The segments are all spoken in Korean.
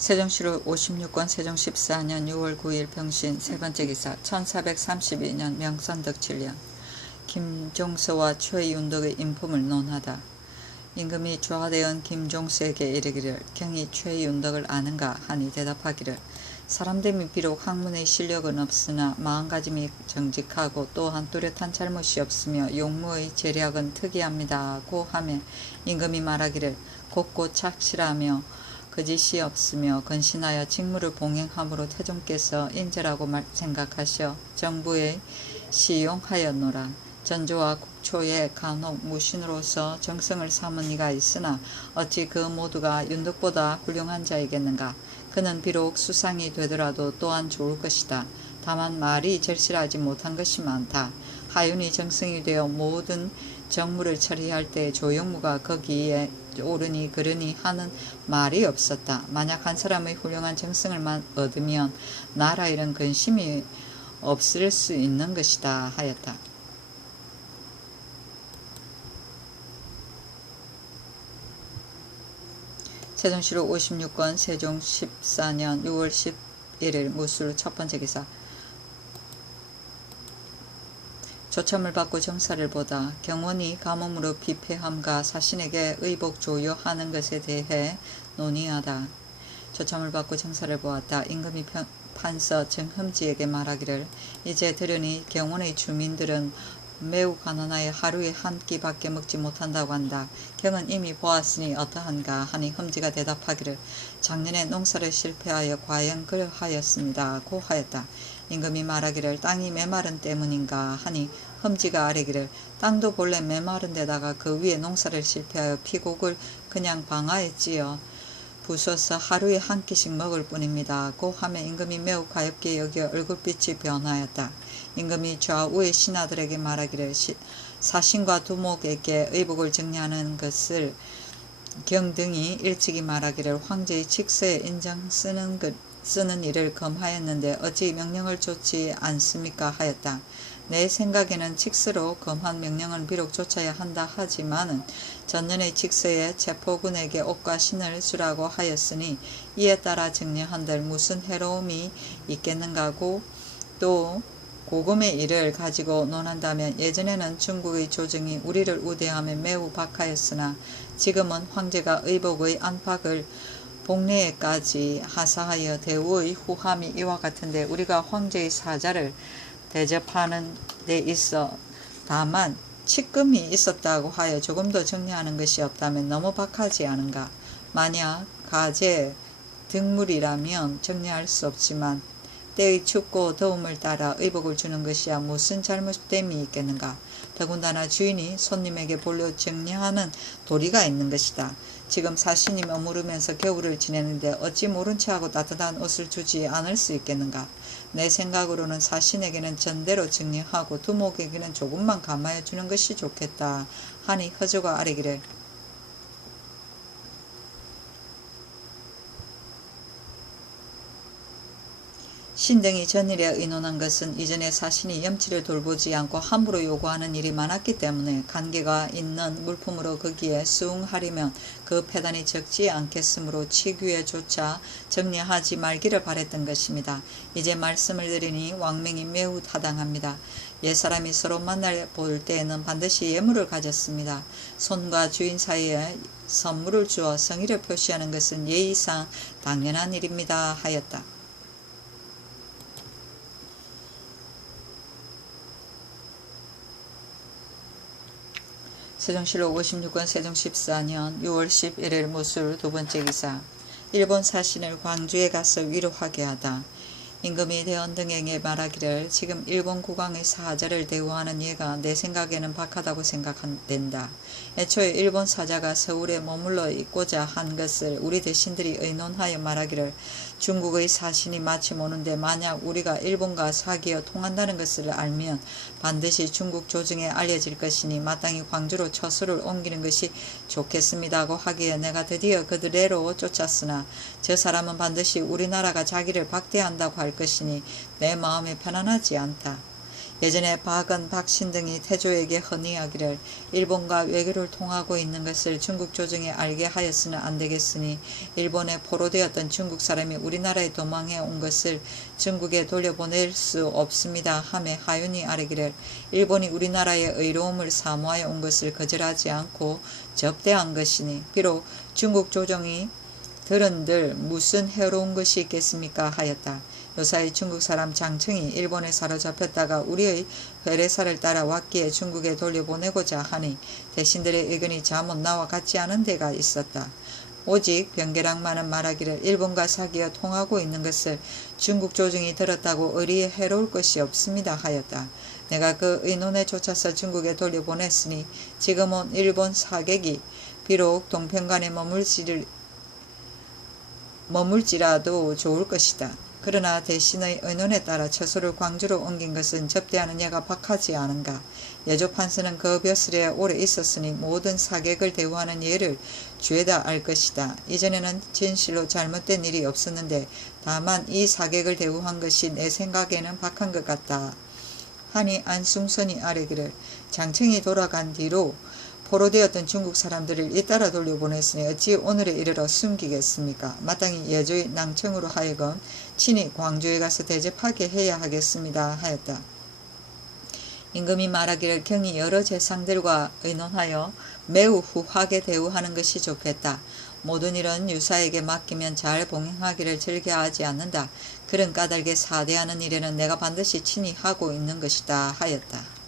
세종시로 56권 세종 14년 6월 9일 병신 세번째 기사 1432년 명선덕 7년 김종서와 최윤덕의 인품을 논하다. 임금이 좌대원 김종서에게 이르기를 경이 최윤덕을 아는가 하니 대답하기를 사람됨이 비록 학문의 실력은 없으나 마음가짐이 정직하고 또한 뚜렷한 잘못이 없으며 용무의 재력은 특이합니다고 하며 임금이 말하기를 곧곧 착실하며 거짓이 없으며 건신하여 직무를 봉행함으로 태종께서 인재라고 생각하셔 정부에 시용하였노라. 전조와 국초의 간혹 무신으로서 정성을 삼은 이가 있으나 어찌 그 모두가 윤덕보다 훌륭한 자이겠는가. 그는 비록 수상이 되더라도 또한 좋을 것이다. 다만 말이 절실하지 못한 것이 많다. 하윤이 정성이 되어 모든 정무를 처리할 때 조영무가 거기에 옳으니 그르니 하는 말이 없었다. 만약 한 사람의 훌륭한 정성을만 얻으면 나라 일은 근심이 없을 수 있는 것이다 하였다. 세종시로 56권 세종 14년 6월 11일 무술 첫번째 기사 조첨을 받고 정사를 보다 경원이 가뭄으로 비폐함과 사신에게 의복 조요하는 것에 대해 논의하다. 조첨을 받고 정사를 보았다. 임금이 판서 정흠지에게 말하기를 이제 들으니 경원의 주민들은 매우 가난하여 하루에 한 끼밖에 먹지 못한다고 한다. 경은 이미 보았으니 어떠한가 하니 흠지가 대답하기를 작년에 농사를 실패하여 과연 그러하였습니다 고 하였다. 임금이 말하기를 땅이 메마른 때문인가 하니 흠지가 아뢰기를 땅도 본래 메마른 데다가 그 위에 농사를 실패하여 피곡을 그냥 방하했지요. 부숴서 하루에 한 끼씩 먹을 뿐입니다 고 하며 임금이 매우 가엾게 여겨 얼굴빛이 변하였다. 임금이 좌우의 신하들에게 말하기를 사신과 두목에게 의복을 정리하는 것을 경등이 일찍이 말하기를 황제의 칙서에 인정 쓰는 일을 검하였는데 어찌 명령을 좇지 않습니까 하였다. 내 생각에는 칙서로 검한 명령은 비록 좇아야 한다 하지만은 전년의 칙서에 체포군에게 옷과 신을 주라고 하였으니 이에 따라 정리한들 무슨 해로움이 있겠는가고 또 고금의 일을 가지고 논한다면 예전에는 중국의 조정이 우리를 우대하며 매우 박하였으나 지금은 황제가 의복의 안팎을 복례에까지 하사하여 대우의 후함이 이와 같은데 우리가 황제의 사자를 대접하는 데 있어 다만 칙금이 있었다고 하여 조금 더 정리하는 것이 없다면 너무 박하지 않은가. 만약 가제 등물이라면 정리할 수 없지만 때의 춥고 더움을 따라 의복을 주는 것이야 무슨 잘못됨이 있겠는가. 더군다나 주인이 손님에게 볼려 정리하는 도리가 있는 것이다. 지금 사신이 머무르면서 겨울을 지내는데 어찌 모른 체하고 따뜻한 옷을 주지 않을 수 있겠는가. 내 생각으로는 사신에게는 전대로 정리하고 두목에게는 조금만 감하여 주는 것이 좋겠다 하니 허조가 아뢰기를 신등이 전일에 의논한 것은 이전에 사신이 염치를 돌보지 않고 함부로 요구하는 일이 많았기 때문에 관계가 있는 물품으로 거기에 수응하려면 그 폐단이 적지 않겠으므로 치규에조차 정리하지 말기를 바랬던 것입니다. 이제 말씀을 드리니 왕명이 매우 타당합니다. 옛사람이 서로 만날 볼 때에는 반드시 예물을 가졌습니다. 손과 주인 사이에 선물을 주어 성의를 표시하는 것은 예의상 당연한 일입니다 하였다. 세종시로 56권 세종 14년 6월 11일 무술 두번째 기사 일본 사신을 광주에 가서 위로하게 하다. 임금이 대원 등에게 말하기를 지금 일본 국왕의 사자를 대우하는 예가 내 생각에는 박하다고 생각된다. 애초에 일본 사자가 서울에 머물러 있고자 한 것을 우리 대신들이 의논하여 말하기를 중국의 사신이 마침 오는데 만약 우리가 일본과 사귀어 통한다는 것을 알면 반드시 중국 조정에 알려질 것이니 마땅히 광주로 처소를 옮기는 것이 좋겠습니다고 하기에 내가 드디어 그들에로 쫓았으나 저 사람은 반드시 우리나라가 자기를 박대한다고 할 것이니 내 마음에 편안하지 않다. 예전에 박은, 박신 등이 태조에게 헌의하기를 일본과 외교를 통하고 있는 것을 중국 조정에 알게 하였으는 안 되겠으니 일본에 포로되었던 중국 사람이 우리나라에 도망해 온 것을 중국에 돌려보낼 수 없습니다 하며 하윤이 아뢰기를 일본이 우리나라의 의로움을 사모하여 온 것을 거절하지 않고 접대한 것이니 비록 중국 조정이 들은들 무슨 해로운 것이 있겠습니까 하였다. 요사이 중국 사람 장청이 일본에 사로잡혔다가 우리의 회례사를 따라 왔기에 중국에 돌려보내고자 하니 대신들의 의견이 잘못 나와 같지 않은 데가 있었다. 오직 변계랑만은 말하기를 일본과 사귀어 통하고 있는 것을 중국 조정이 들었다고 의리에 해로울 것이 없습니다 하였다. 내가 그 의논에 쫓아서 중국에 돌려보냈으니 지금은 일본 사객이 비록 동편간에 머물지라도 좋을 것이다. 그러나 대신의 의논에 따라 처소를 광주로 옮긴 것은 접대하는 예가 박하지 않은가. 예조 판서는 그 벼슬에 오래 있었으니 모든 사객을 대우하는 예를 죄다 알 것이다. 이전에는 진실로 잘못된 일이 없었는데 다만 이 사객을 대우한 것이 내 생각에는 박한 것 같다. 하니 안숭선이 아뢰기를 장청이 돌아간 뒤로 포로되었던 중국 사람들을 잇따라 돌려보냈으니 어찌 오늘에 이르러 숨기겠습니까? 마땅히 예조의 낭청으로 하여금 친히 광주에 가서 대접하게 해야 하겠습니다 하였다. 임금이 말하기를 경이 여러 재상들과 의논하여 매우 후하게 대우하는 것이 좋겠다. 모든 일은 유사에게 맡기면 잘 봉행하기를 즐겨하지 않는다. 그런 까닭에 사대하는 일에는 내가 반드시 친히 하고 있는 것이다 하였다.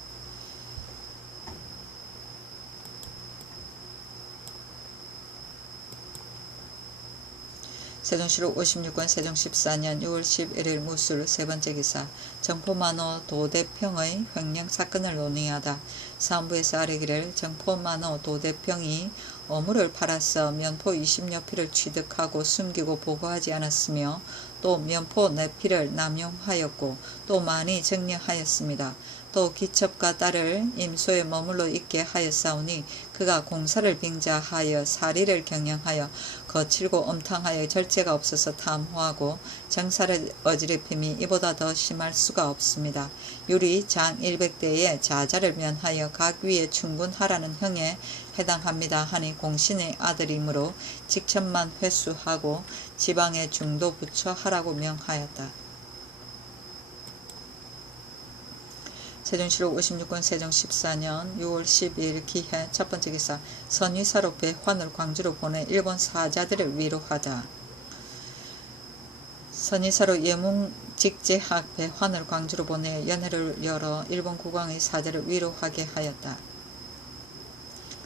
세종시록 56권 세종 14년 6월 11일 무술 세번째 기사 정포만호 도대평의 횡령 사건을 논의하다. 사헌부에서 아뢰기를 정포만호 도대평이 어물을 팔아서 면포 20여 피를 취득하고 숨기고 보고하지 않았으며 또 면포 4피를 남용하였고 또 많이 증여하였습니다. 또 기첩과 딸을 임소에 머물러 있게 하였사오니 그가 공사를 빙자하여 사리를 경영하여 거칠고 엄탕하여 절제가 없어서 탐호하고 정사를 어지럽힘이 이보다 더 심할 수가 없습니다. 유리 장 100대에 자자를 면하여 각 위에 충분하라는 형에 해당합니다 하니 공신의 아들이므로 직천만 회수하고 지방에 중도 붙여 하라고 명하였다. 세종시록 56권 세종 14년 6월 12일 기해 첫번째 기사 선위사로 배환을 광주로 보내 일본 사자들을 위로하다. 선위사로 예몽직제학 배환을 광주로 보내 연회를 열어 일본 국왕의 사자를 위로하게 하였다.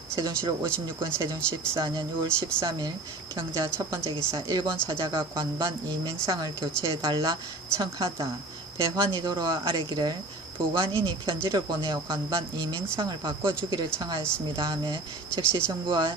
세종시록 56권 세종 14년 6월 13일 경자 첫번째 기사 일본 사자가 관반 이명상을 교체해달라 청하다. 배환이 돌아와 아뢰기를 부관인이 편지를 보내어 관반 이명상을 바꿔주기를 청하였습니다 하며 즉시 정부와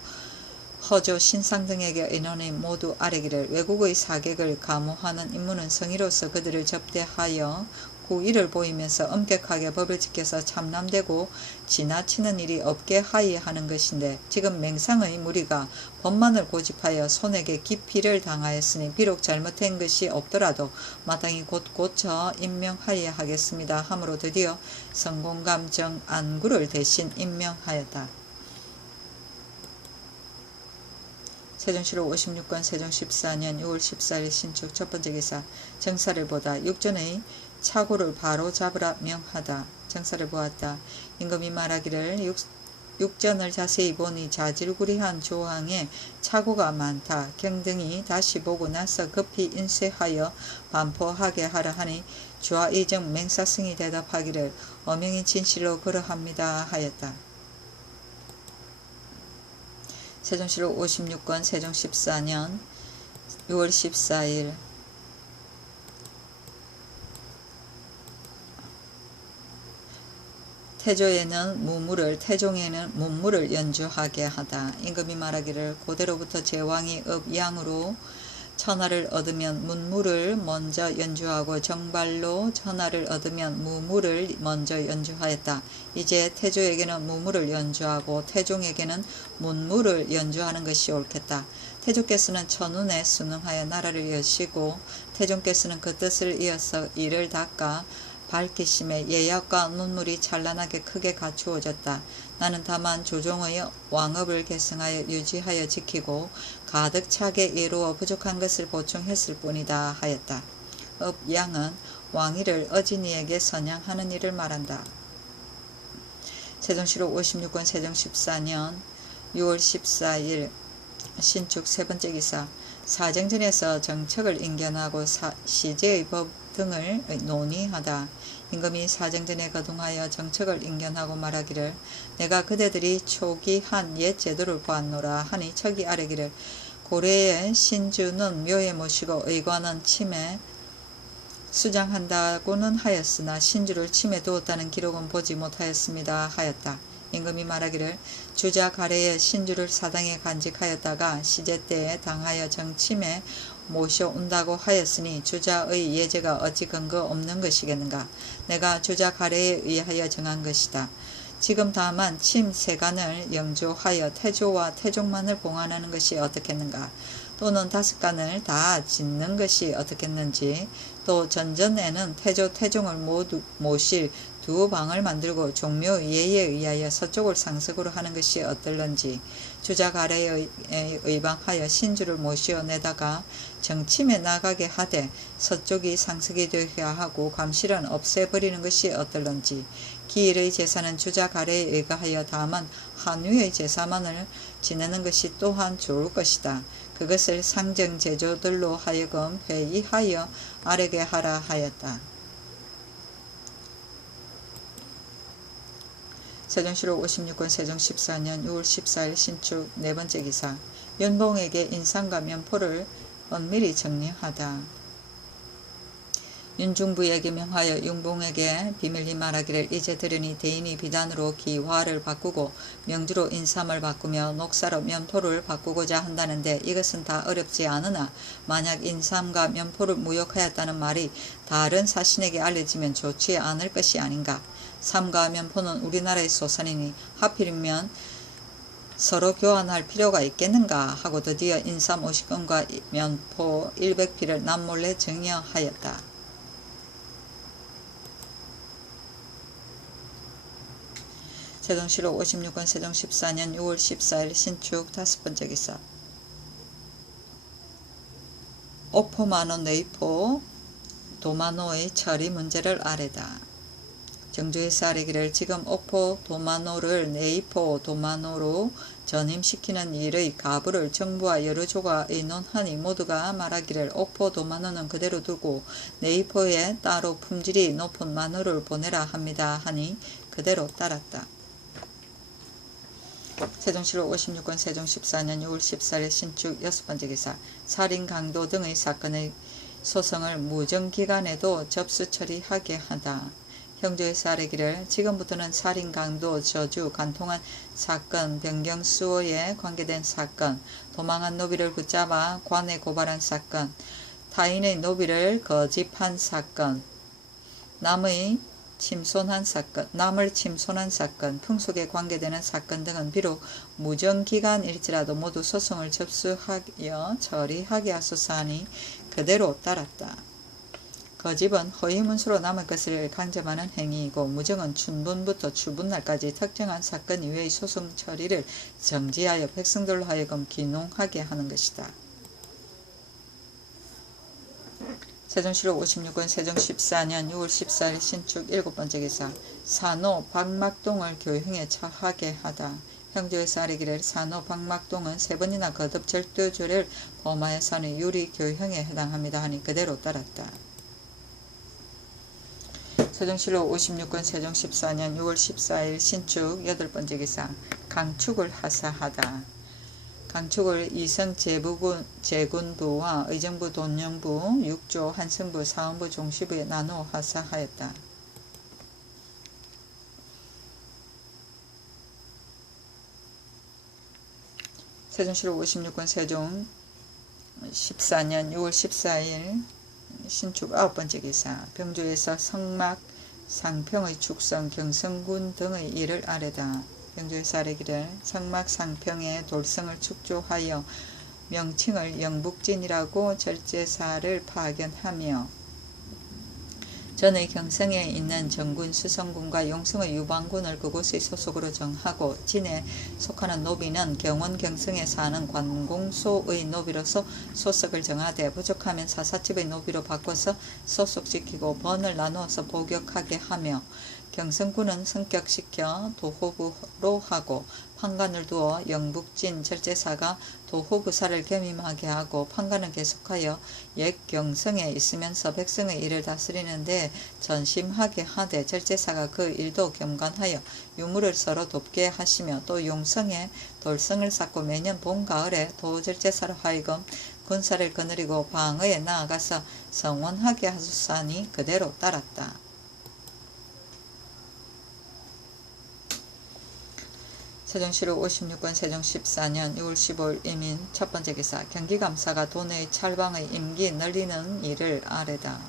허조 신상 등에게 의논해 모두 아뢰기를 외국의 사객을 감호하는 임무는 성의로서 그들을 접대하여 구의를 보이면서 엄격하게 법을 지켜서 참남되고 지나치는 일이 없게 하여하는 것인데 지금 맹상의 무리가 법만을 고집하여 손에게 기피를 당하였으니 비록 잘못된 것이 없더라도 마땅히 곧 고쳐 임명하여야 하겠습니다 하므로 드디어 성공감 정안구를 대신 임명하였다. 세종시록 56권 세종 14년 6월 14일 신축 첫번째 기사 정사를 보다 육전의 착오를 바로 잡으라 명하다. 정사를 보았다. 임금이 말하기를 육전을 자세히 보니 자질구리한 조항에 착오가 많다. 경등이 다시 보고 나서 급히 인쇄하여 반포하게 하라 하니 주하이정 맹사승이 대답하기를 어명이 진실로 그러합니다 하였다. 세종시록 56권 세종 14년 6월 14일 태조에는 무물을 태종에는 문물을 연주하게 하다. 임금이 말하기를 고대로부터 제왕이 읍양으로 천하를 얻으면 문물을 먼저 연주하고 정발로 천하를 얻으면 무물을 먼저 연주하였다. 이제 태조에게는 무물을 연주하고 태종에게는 문물을 연주하는 것이 옳겠다. 태조께서는 천운에 순응하여 나라를 여시고 태종께서는 그 뜻을 이어서 이를 닦아 밝히심에 예약과 눈물이 찬란하게 크게 갖추어졌다. 나는 다만 조종의 왕업을 계승하여 유지하여 지키고 가득 차게 이루어 부족한 것을 보충했을 뿐이다 하였다. 읍양은 왕위를 어진이에게 선양하는 일을 말한다. 세종시록 56권 세종 14년 6월 14일 신축 세 번째 기사. 사정전에서 정책을 인견하고 시제의 법 등을 논의하다. 임금이 사정전에 거둥하여 정책을 인견하고 말하기를 내가 그대들이 초기한 옛 제도를 보았노라 하니 척이 아뢰기를 고래의 신주는 묘에 모시고 의관은 침에 수장한다고는 하였으나 신주를 침에 두었다는 기록은 보지 못하였습니다 하였다. 임금이 말하기를 주자 가래의 신주를 사당에 간직하였다가 시제 때에 당하여 정침에 모셔온다고 하였으니 주자의 예제가 어찌 근거 없는 것이겠는가. 내가 주자 가래에 의하여 정한 것이다. 지금 다만 침 세간을 영조하여 태조와 태종만을 봉안하는 것이 어떻겠는가. 또는 5간을 다 짓는 것이 어떻겠는지. 또 전전에는 태조 태종을 모실 2방을 만들고 종묘 예에 의하여 서쪽을 상석으로 하는 것이 어떨런지. 주자 가래에 의방하여 신주를 모시어내다가 정침에 나가게 하되 서쪽이 상석이 되게 하고 감실은 없애버리는 것이 어떨런지. 기일의 제사는 주자 가래에 의거하여 다만 한위의 제사만을 지내는 것이 또한 좋을 것이다. 그것을 상정 제조들로 하여금 회의하여 아뢰게 하라 하였다. 세종시록 56권 세종 14년 6월 14일 신축 네 번째 기사. 윤봉에게 인상과 면포를 엄밀히 정리하다. 윤중부에게 명하여 윤봉에게 비밀리 말하기를 이제 들으니 대인이 비단으로 기화를 바꾸고 명주로 인삼을 바꾸며 녹사로 면포를 바꾸고자 한다는데 이것은 다 어렵지 않으나 만약 인삼과 면포를 무역하였다는 말이 다른 사신에게 알려지면 좋지 않을 것이 아닌가. 삼과 면포는 우리나라의 소산이니 하필이면 서로 교환할 필요가 있겠는가 하고 드디어 인삼 50건과 면포 100피를 남몰래 정여하였다. 세종시록 56권 세종 14년 6월 14일 신축 5번째 기사. 옥포만호 네이포 도마노의 처리 문제를 아뢰다. 정주에서 아뢰기를 지금 옥포 도마노를 네이포 도마노로 전임시키는 일의 가부를 정부와 여러 조가 의논하니 모두가 말하기를 옥포 도마노는 그대로 두고 네이포에 따로 품질이 높은 마노를 보내라 합니다 하니 그대로 따랐다. 세종시록 56권 세종 14년 6월 14일 신축 6번째 기사. 살인 강도 등의 사건의 소송을 무정기간에도 접수 처리하게 하다. 형조에서 아뢰기를 지금부터는 살인 강도 저주 간통한 사건 변경수호에 관계된 사건 도망한 노비를 붙잡아 관에 고발한 사건 타인의 노비를 거집한 사건 남을 침손한 사건, 풍속에 관계되는 사건 등은 비록 무정기간일지라도 모두 소송을 접수하여 처리하게 하소서 하니 그대로 따랐다. 거집은 허위문서로 남의 것을 강점하는 행위이고 무정은 춘분부터 추분날까지 특정한 사건 이외의 소송 처리를 정지하여 백성들로 하여금 기농하게 하는 것이다. 세종시록 56권 세종 14년 6월 14일 신축 7번째 기사. 산호 박막동을 교형에 처하게 하다. 형조에서 아뢰기를 산호 박막동은 3번이나 거듭 절도죄를 범하여 사는 유리 교형에 해당합니다 하니 그대로 따랐다. 세종시록 56권 세종 14년 6월 14일 신축 8번째 기사. 강축을 하사하다. 강축을 이성 제군부와 의정부 돈영부 6조 한성부 사원부 종시부에 나누어 하사하였다. 세종시록 56권 세종 14년 6월 14일 신축 9번째 기사. 병조에서 성막 상평의 축성 경성군 등의 일을 아뢰다. 병조에서 아뢰기를 성막 상평의 돌성을 축조하여 명칭을 영북진이라고 절제사를 파견하며 전의 경성에 있는 정군, 수성군과 용성의 유방군을 그곳의 소속으로 정하고 진에 속하는 노비는 경원 경성에 사는 관공소의 노비로서 소속을 정하되 부족하면 사사집의 노비로 바꿔서 소속시키고 번을 나누어서 복역하게 하며 경성군은 성격시켜 도호부로 하고 판관을 두어 영북진 절제사가 도호부사를 겸임하게 하고 판관은 계속하여 옛 경성에 있으면서 백성의 일을 다스리는 데 전심하게 하되 절제사가 그 일도 겸관하여 유무를 서로 돕게 하시며 또 용성에 돌성을 쌓고 매년 봄 가을에 도절제사로 하여금 군사를 거느리고 방어에 나아가서 성원하게 하소서하니 그대로 따랐다. 세종시록 56권 세종 14년 6월 15일 이민 첫번째 기사 경기감사가 도내의 찰방의 임기 늘리는 일을 아뢰다.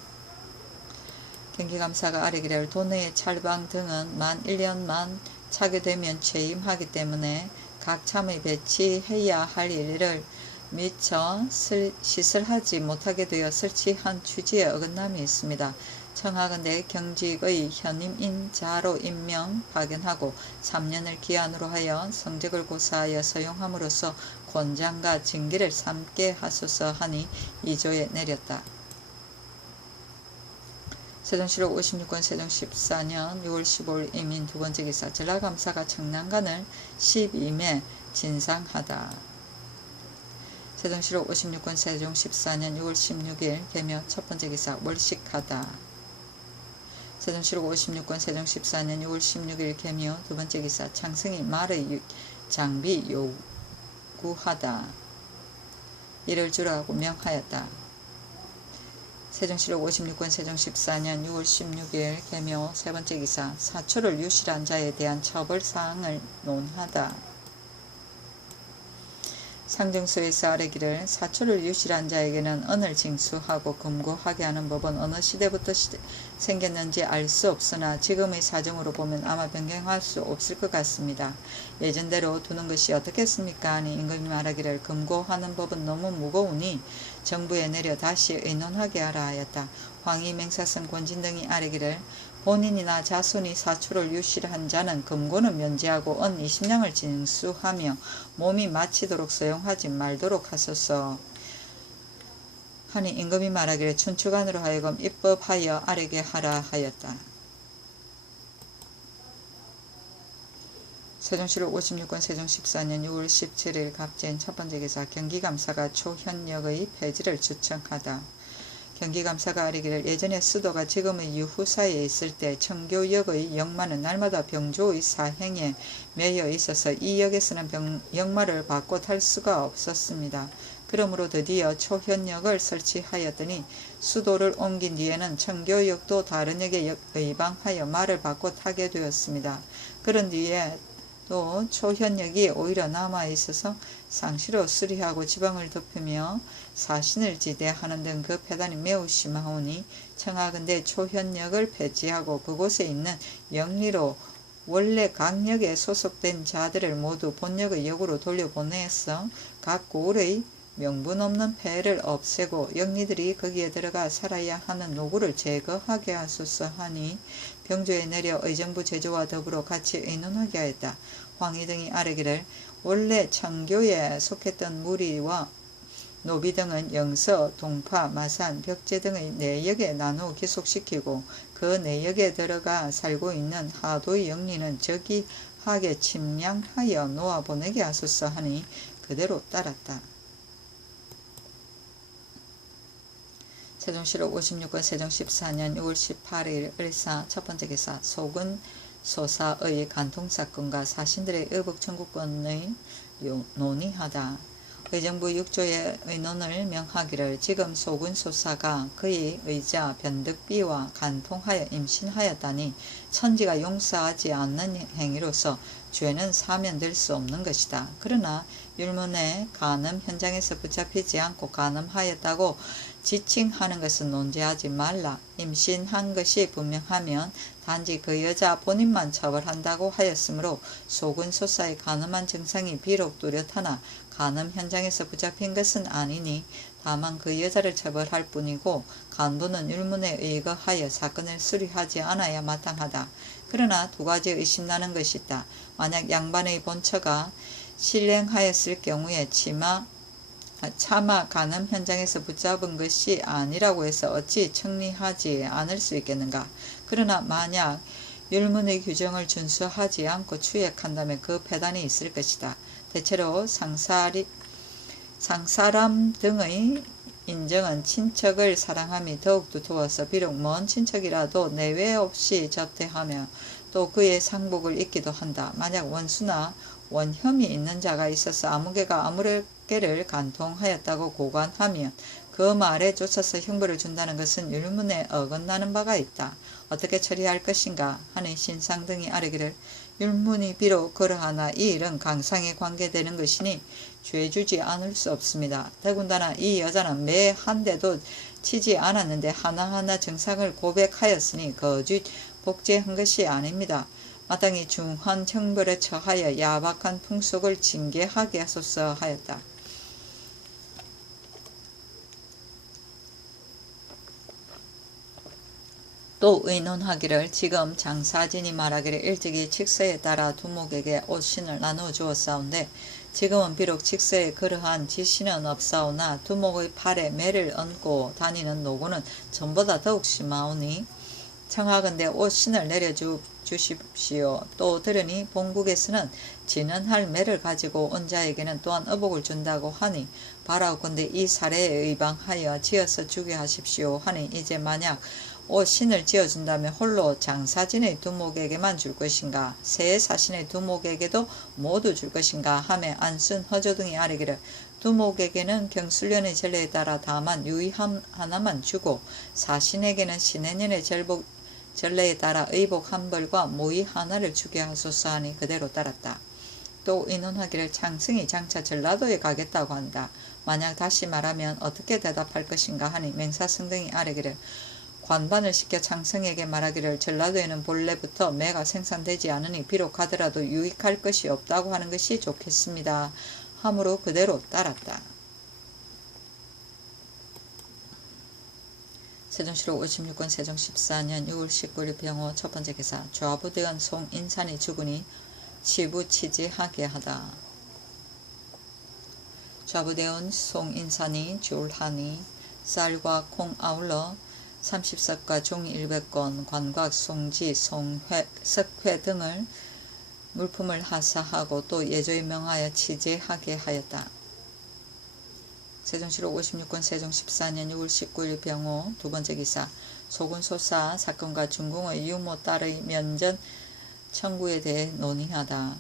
경기감사가 아뢰기를 도내의 찰방 등은 만 1년만 차게 되면 취임하기 때문에 각 참의 배치해야 할 일을 미처 시설하지 못하게 되어 설치한 취지에 어긋남이 있습니다. 청하건대 경직의 현임인 자로 임명 파견하고 3년을 기한으로 하여 성적을 고사하여 서용함으로써 권장과 징계를 삼게 하소서 하니 이조에 내렸다. 세종시록 56권 세종 14년 6월 15일 이민 두번째 기사 전라감사가 청량간을 12매 진상하다. 세종시록 56권 세종 14년 6월 16일 개묘 첫번째 기사 월식하다. 세종시록 56권 세종 14년 6월 16일 개묘 두번째 기사 창승이 말의 장비 요구하다. 이를 주라고 명하였다. 세종시록 56권 세종 14년 6월 16일 개묘 세번째 기사 사초를 유실한 자에 대한 처벌사항을 논하다. 상정서에서 아뢰기를 사초를 유실한 자에게는 은을 징수하고 금고하게 하는 법은 어느 시대부터 생겼는지 알 수 없으나 지금의 사정으로 보면 아마 변경할 수 없을 것 같습니다. 예전대로 두는 것이 어떻겠습니까? 하니 임금이 말하기를 금고하는 법은 너무 무거우니 정부에 내려 다시 의논하게 하라 하였다. 황희, 맹사성, 권진 등이 아뢰기를 본인이나 자손이 사초를 유실한 자는 금고는 면제하고 은 20냥을 징수하며 몸이 마치도록 사용하지 말도록 하소서 하니 임금이 말하기를 춘추관으로 하여금 입법하여 아뢰게 하라 하였다. 세종시록 56권 세종 14년 6월 17일 갑진 첫번째 기사 경기감사가 초현역의 폐지를 주청하다. 경기감사가 아뢰기를 예전에 수도가 지금의 유후사에 있을 때 청교역의 역마는 날마다 병조의 사행에 매여 있어서 이 역에서는 역마를 바꿔 탈 수가 없었습니다. 그러므로 드디어 초현역을 설치하였더니 수도를 옮긴 뒤에는 청교역도 다른 역에 의방하여 말을 바꿔 타게 되었습니다. 그런 뒤에 또 초현역이 오히려 남아있어서 상시로 수리하고 지방을 덮으며 사신을 지대하는 등 그 폐단이 매우 심하오니 청하건대 초현역을 폐지하고 그곳에 있는 영리로 원래 강역에 소속된 자들을 모두 본역의 역으로 돌려보내서 각 고을의 명분 없는 폐를 없애고 영리들이 거기에 들어가 살아야 하는 노구를 제거하게 하소서 하니 병조에 내려 의정부 제조와 더불어 같이 의논하게 하였다. 황희 등이 아뢰기를 원래 청교에 속했던 무리와 노비 등은 영서, 동파, 마산, 벽제 등의 내역에 나누어 기속시키고 그 내역에 들어가 살고 있는 하도의 영리는 저기하게 침량하여 놓아보내게 하소서 하니 그대로 따랐다. 세종시록 56권 세종 14년 6월 18일 을사 첫번째 기사 소근 소사의 간통사건과 사신들의 의복 청구권의 논의하다. 의정부 6조의 의논을 명하기를 지금 소근 소사가 그의 의자 변득비와 간통하여 임신하였다니 천지가 용서하지 않는 행위로서 죄는 사면될 수 없는 것이다. 그러나 율문의 간음 현장에서 붙잡히지 않고 간음하였다고 지칭하는 것은 논제하지 말라. 임신한 것이 분명하면 단지 그 여자 본인만 처벌한다고 하였으므로 소근소사의 간음한 증상이 비록 뚜렷하나 간음 현장에서 붙잡힌 것은 아니니 다만 그 여자를 처벌할 뿐이고 간부는 율문에 의거하여 사건을 수리하지 않아야 마땅하다. 그러나 두 가지 의심나는 것이 있다. 만약 양반의 본처가 실행하였을 경우에 차마 간음 현장에서 붙잡은 것이 아니라고 해서 어찌 청리하지 않을 수 있겠는가. 그러나 만약 율문의 규정을 준수하지 않고 추액한다면 그 폐단이 있을 것이다. 대체로 상사람 등의 인정은 친척을 사랑함이 더욱 두터워서 비록 먼 친척이라도 내외 없이 접대하며 또 그의 상복을 잊기도 한다. 만약 원수나 원혐이 있는 자가 있어서 아무개가 아무개를 간통하였다고 고관하면 그 말에 쫓아서 형벌을 준다는 것은 율문에 어긋나는 바가 있다. 어떻게 처리할 것인가 하는 신상 등이 아뢰기를 율문이 비록 그러하나 이 일은 강상에 관계되는 것이니 죄주지 않을 수 없습니다. 더군다나 이 여자는 매 한 대도 치지 않았는데 하나하나 정상을 고백하였으니 거짓 복제한 것이 아닙니다. 마땅히 중한 형벌에 처하여 야박한 풍속을 징계하게 하소서 하였다. 또 의논하기를 지금 장사진이 말하기를 일찍이 칙서에 따라 두목에게 옷신을 나누어 주었사온데 지금은 비록 칙서에 그러한 지시는 없사오나 두목의 팔에 매를 얹고 다니는 노고는 전보다 더욱 심하오니 청하건대 옷신을 내려주십시오. 또 들으니 본국에서는 진언할 매를 가지고 온 자에게는 또한 어복을 준다고 하니 바라옵건대 이 사례에 의방하여 지어서 주게 하십시오 하니 이제 만약 옷신을 지어준다면 홀로 장사진의 두목에게만 줄 것인가 새 사신의 두목에게도 모두 줄 것인가 하며 안순 허조 등이 아뢰기를 두목에게는 경술련의 전례에 따라 다만 유의함 하나만 주고 사신에게는 신해년의 전례에 따라 의복 한 벌과 모의 하나를 주게 하소서 하니 그대로 따랐다. 또 의논하기를 창승이 장차 전라도에 가겠다고 한다. 만약 다시 말하면 어떻게 대답할 것인가 하니 맹사성 등이 아뢰기를 관반을 시켜 창성에게 말하기를 전라도에는 본래부터 매가 생산되지 않으니 비록 가더라도 유익할 것이 없다고 하는 것이 좋겠습니다. 함으로 그대로 따랐다. 세종시록 56권 세종 14년 6월 19일 병호 첫번째 기사 좌부대원 송인산이 죽으니 치부치지하게 하다. 좌부대원 송인산이 졸하니 쌀과 콩 아울러 30석과 종이 100건, 관곽, 송지, 송회, 석회 등을 물품을 하사하고 또 예조에 명하여 치제하게 하였다. 세종시록 56권 세종 14년 6월 19일 병호 두번째 기사 소군소사 사건과 중궁의 유모 딸의 면전 청구에 대해 논의하다.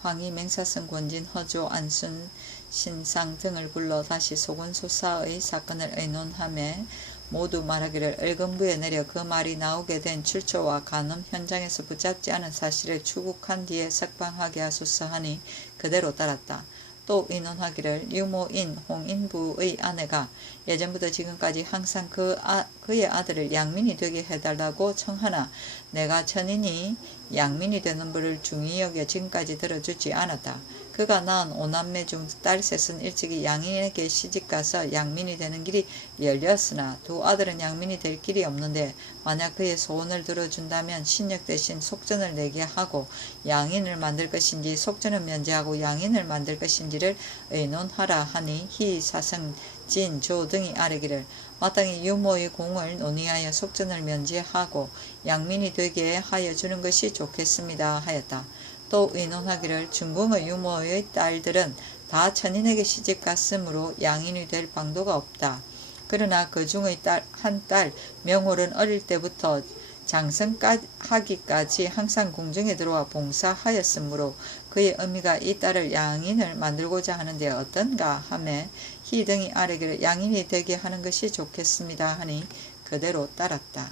황희, 맹사성, 권진, 허조, 안순, 신상 등을 불러 다시 소군소사의 사건을 의논하며 모두 말하기를 을금부에 내려 그 말이 나오게 된 출처와 간음 현장에서 붙잡지 않은 사실을 추국한 뒤에 석방하게 하소서 하니 그대로 따랐다. 또 의논하기를 유모인 홍인부의 아내가 예전부터 지금까지 항상 그의 아들을 양민이 되게 해달라고 청하나 내가 천인이 양민이 되는 불을 중히 여겨 지금까지 들어주지 않았다. 그가 낳은 5남매 중 딸셋은 일찍이 양인에게 시집가서 양민이 되는 길이 열렸으나 두 아들은 양민이 될 길이 없는데 만약 그의 소원을 들어준다면 신력 대신 속전을 내게 하고 양인을 만들 것인지 속전을 면제하고 양인을 만들 것인지를 의논하라 하니 희, 사성, 진, 조 등이 아뢰기를 마땅히 유모의 공을 논의하여 속전을 면제하고 양민이 되게 하여 주는 것이 좋겠습니다 하였다. 또 의논하기를 중궁의 유모의 딸들은 다 천인에게 시집갔으므로 양인이 될 방도가 없다. 그러나 그 중의 한 딸 명홀은 어릴 때부터 장성하기까지 항상 궁정에 들어와 봉사하였으므로 그의 어미가 이 딸을 양인을 만들고자 하는데 어떤가 하며 희 등이 아뢰기를 양인이 되게 하는 것이 좋겠습니다 하니 그대로 따랐다.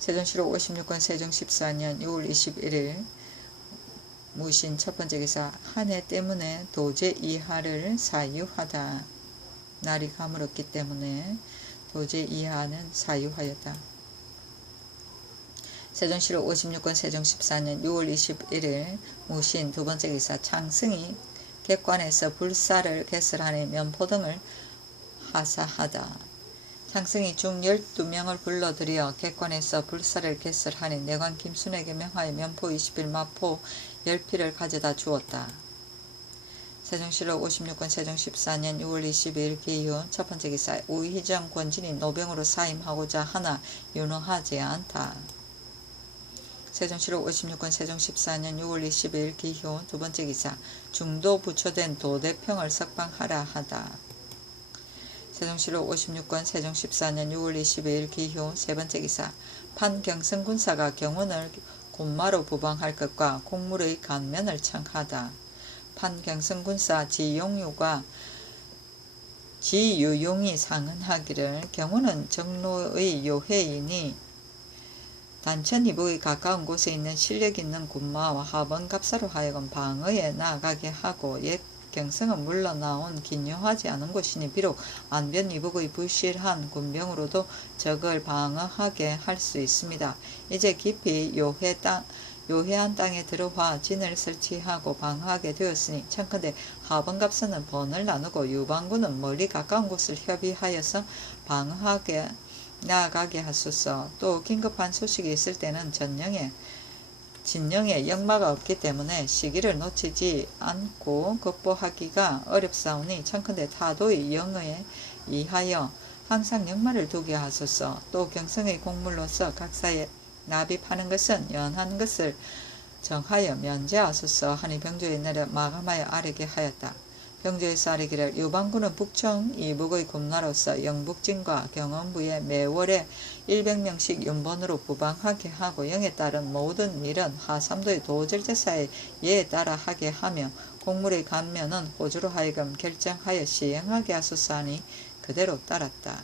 세종시록 56권 세종 14년 6월 21일 무신 첫번째 기사 한 해 때문에 도제 이하를 사유하다. 날이 가물었기 때문에 도제 이하는 사유하였다. 세종시록 56권 세종 14년 6월 21일 무신 두번째 기사 창승이 객관에서 불사를 개설하니 면포등을 하사하다. 창승이 중 12명을 불러들여 객관에서 불사를 개설하니 내관 김순에게 명하여 면포 20일 마포 10필을 가져다 주었다. 세종실록 56권 세종 14년 6월 22일 기후 첫 번째 기사 우희정 권진이 노병으로 사임하고자 하나 윤허하지 않다. 세종실록 56권 세종 14년 6월 22일 기후 두 번째 기사 중도 부처된 도대평을 석방하라 하다. 세종실록 56권 세종 14년 6월 22일 기후 세 번째 기사 판경승군사가 경운을 곤마로 부방할 것과 곡물의 간면을 청하다. 판경승군사 지유용이 상언하기를 경운은 정로의 요해이니 단천이북의 가까운 곳에 있는 실력 있는 군마와 하번갑사로 하여금 방어에 나아가게 하고 옛 경성은 물러나온 긴요하지 않은 곳이니 비록 안변이북의 부실한 군병으로도 적을 방어하게 할 수 있습니다. 이제 깊이 요해한 땅에 들어와 진을 설치하고 방어하게 되었으니 청컨대 하번갑사는 번을 나누고 유방군은 멀리 가까운 곳을 협의하여서 방어하게 나아가게 하소서. 또 긴급한 소식이 있을 때는 진영에 역마가 없기 때문에 시기를 놓치지 않고 극복하기가 어렵사오니 청컨대 타도의 영에 의하여 항상 역마를 두게 하소서. 또 경성의 곡물로서 각사에 납입하는 것은 연한 것을 정하여 면제하소서 하니 병조에 내려 마감하여 아뢰게 하였다. 병조에서 아뢰기를 유방군은 북청 이북의 군나로서 영북진과 경원부에 매월에 100명씩 연번으로 부방하게 하고 영에 따른 모든 일은 하삼도의 도절제사의 예에 따라 하게 하며 곡물의 간면은 호주로 하여금 결정하여 시행하게 하소서 하니 그대로 따랐다.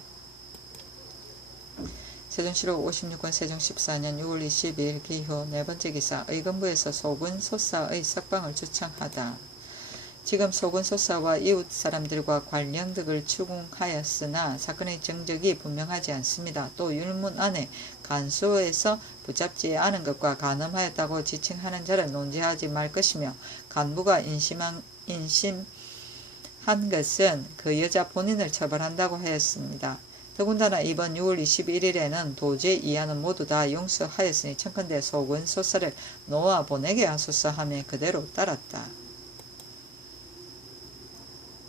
세종실록 56권 세종 14년 6월 22일 기후 네 번째 기사 의금부에서 소군소사의 석방을 주청하다. 지금 소군소사와 이웃 사람들과 관련 등을 추궁하였으나 사건의 정적이 분명하지 않습니다. 또 율문 안에 간수에서 붙잡지 않은 것과 간음하였다고 지칭하는 자를 논지하지 말 것이며 간부가 인심한 것은 그 여자 본인을 처벌한다고 하였습니다. 더군다나 이번 6월 21일에는 도제 이하는 모두 다 용서하였으니 청컨대 소군소사를 놓아 보내게 하소서 하며 그대로 따랐다.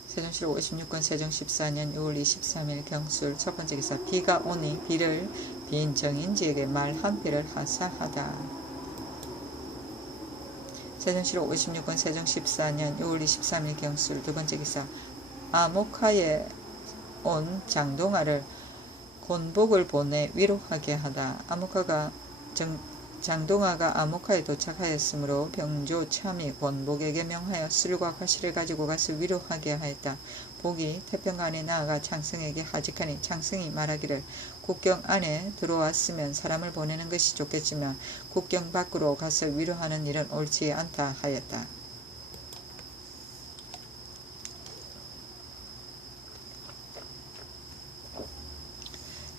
세종실록 56권 세종 14년 6월 23일 경술 첫 번째 기사 비가 오니 비를 빈 정인지에게 말 한 필을 하사하다. 세종실록 56권 세종 14년 6월 23일 경술 두 번째 기사 아모카에 온 장동아를 곤복을 보내 위로하게 하다. 장동아가 아모카에 도착하였으므로 병조 참이 곤복에게 명하여 술과 과실을 가지고 가서 위로하게 하였다. 복이 태평간에 나아가 창승에게 하직하니 창승이 말하기를 국경 안에 들어왔으면 사람을 보내는 것이 좋겠지만 국경 밖으로 가서 위로하는 일은 옳지 않다 하였다.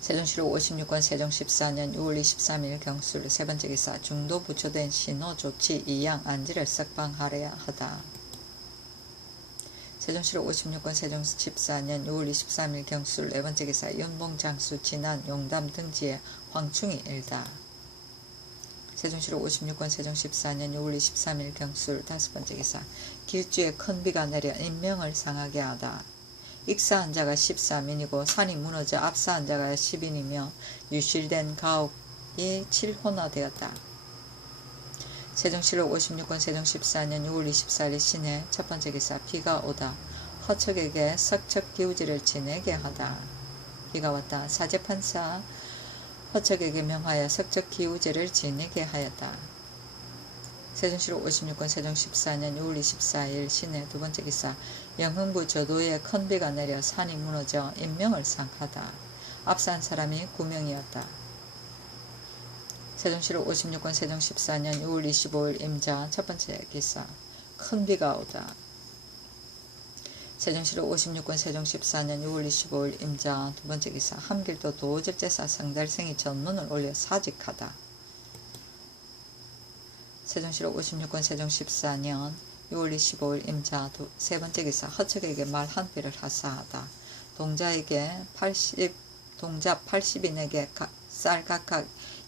세종실록 56권 세종 14년 6월 23일 경술 세 번째 기사 중도 부처된 신호 조치 이양 안지를 석방하려야 하다. 세종실록 56권 세종 14년 6월 23일 경술 네 번째 기사 연봉 장수 진안 용담 등지에 황충이 일다. 세종실록 56권 세종 14년 6월 23일 경술 다섯 번째 기사 길주에 큰 비가 내려 인명을 상하게 하다. 익사한 자가 13인이고 산이 무너져 압사한 자가 10인이며 유실된 가옥이 7호나 되었다. 세종실록 56권 세종 14년 6월 24일 시내 첫 번째 기사 비가 오다. 허척에게 석척 기우지를 지내게 하다. 비가 왔다. 사제판사 허척에게 명하여 석척 기우제를 지내게 하였다. 세종실록 56권 세종 14년 6월 24일 시내 두 번째 기사 영흥부 저도에 큰 비가 내려 산이 무너져 인명을 상하다. 압사한 사람이 9명이었다. 세종실록 56권 세종 14년 6월 25일 임자 첫 번째 기사 큰 비가 오다. 세종실록 56권 세종 14년 6월 25일 임자 두 번째 기사 함길도 도절제사 성달생이 전문을 올려 사직하다. 세종실록 56권 세종 14년 6월 25일 임자 세 번째 기사 허척에게 말 한 필을 하사하다. 동자 80인에게 쌀 각각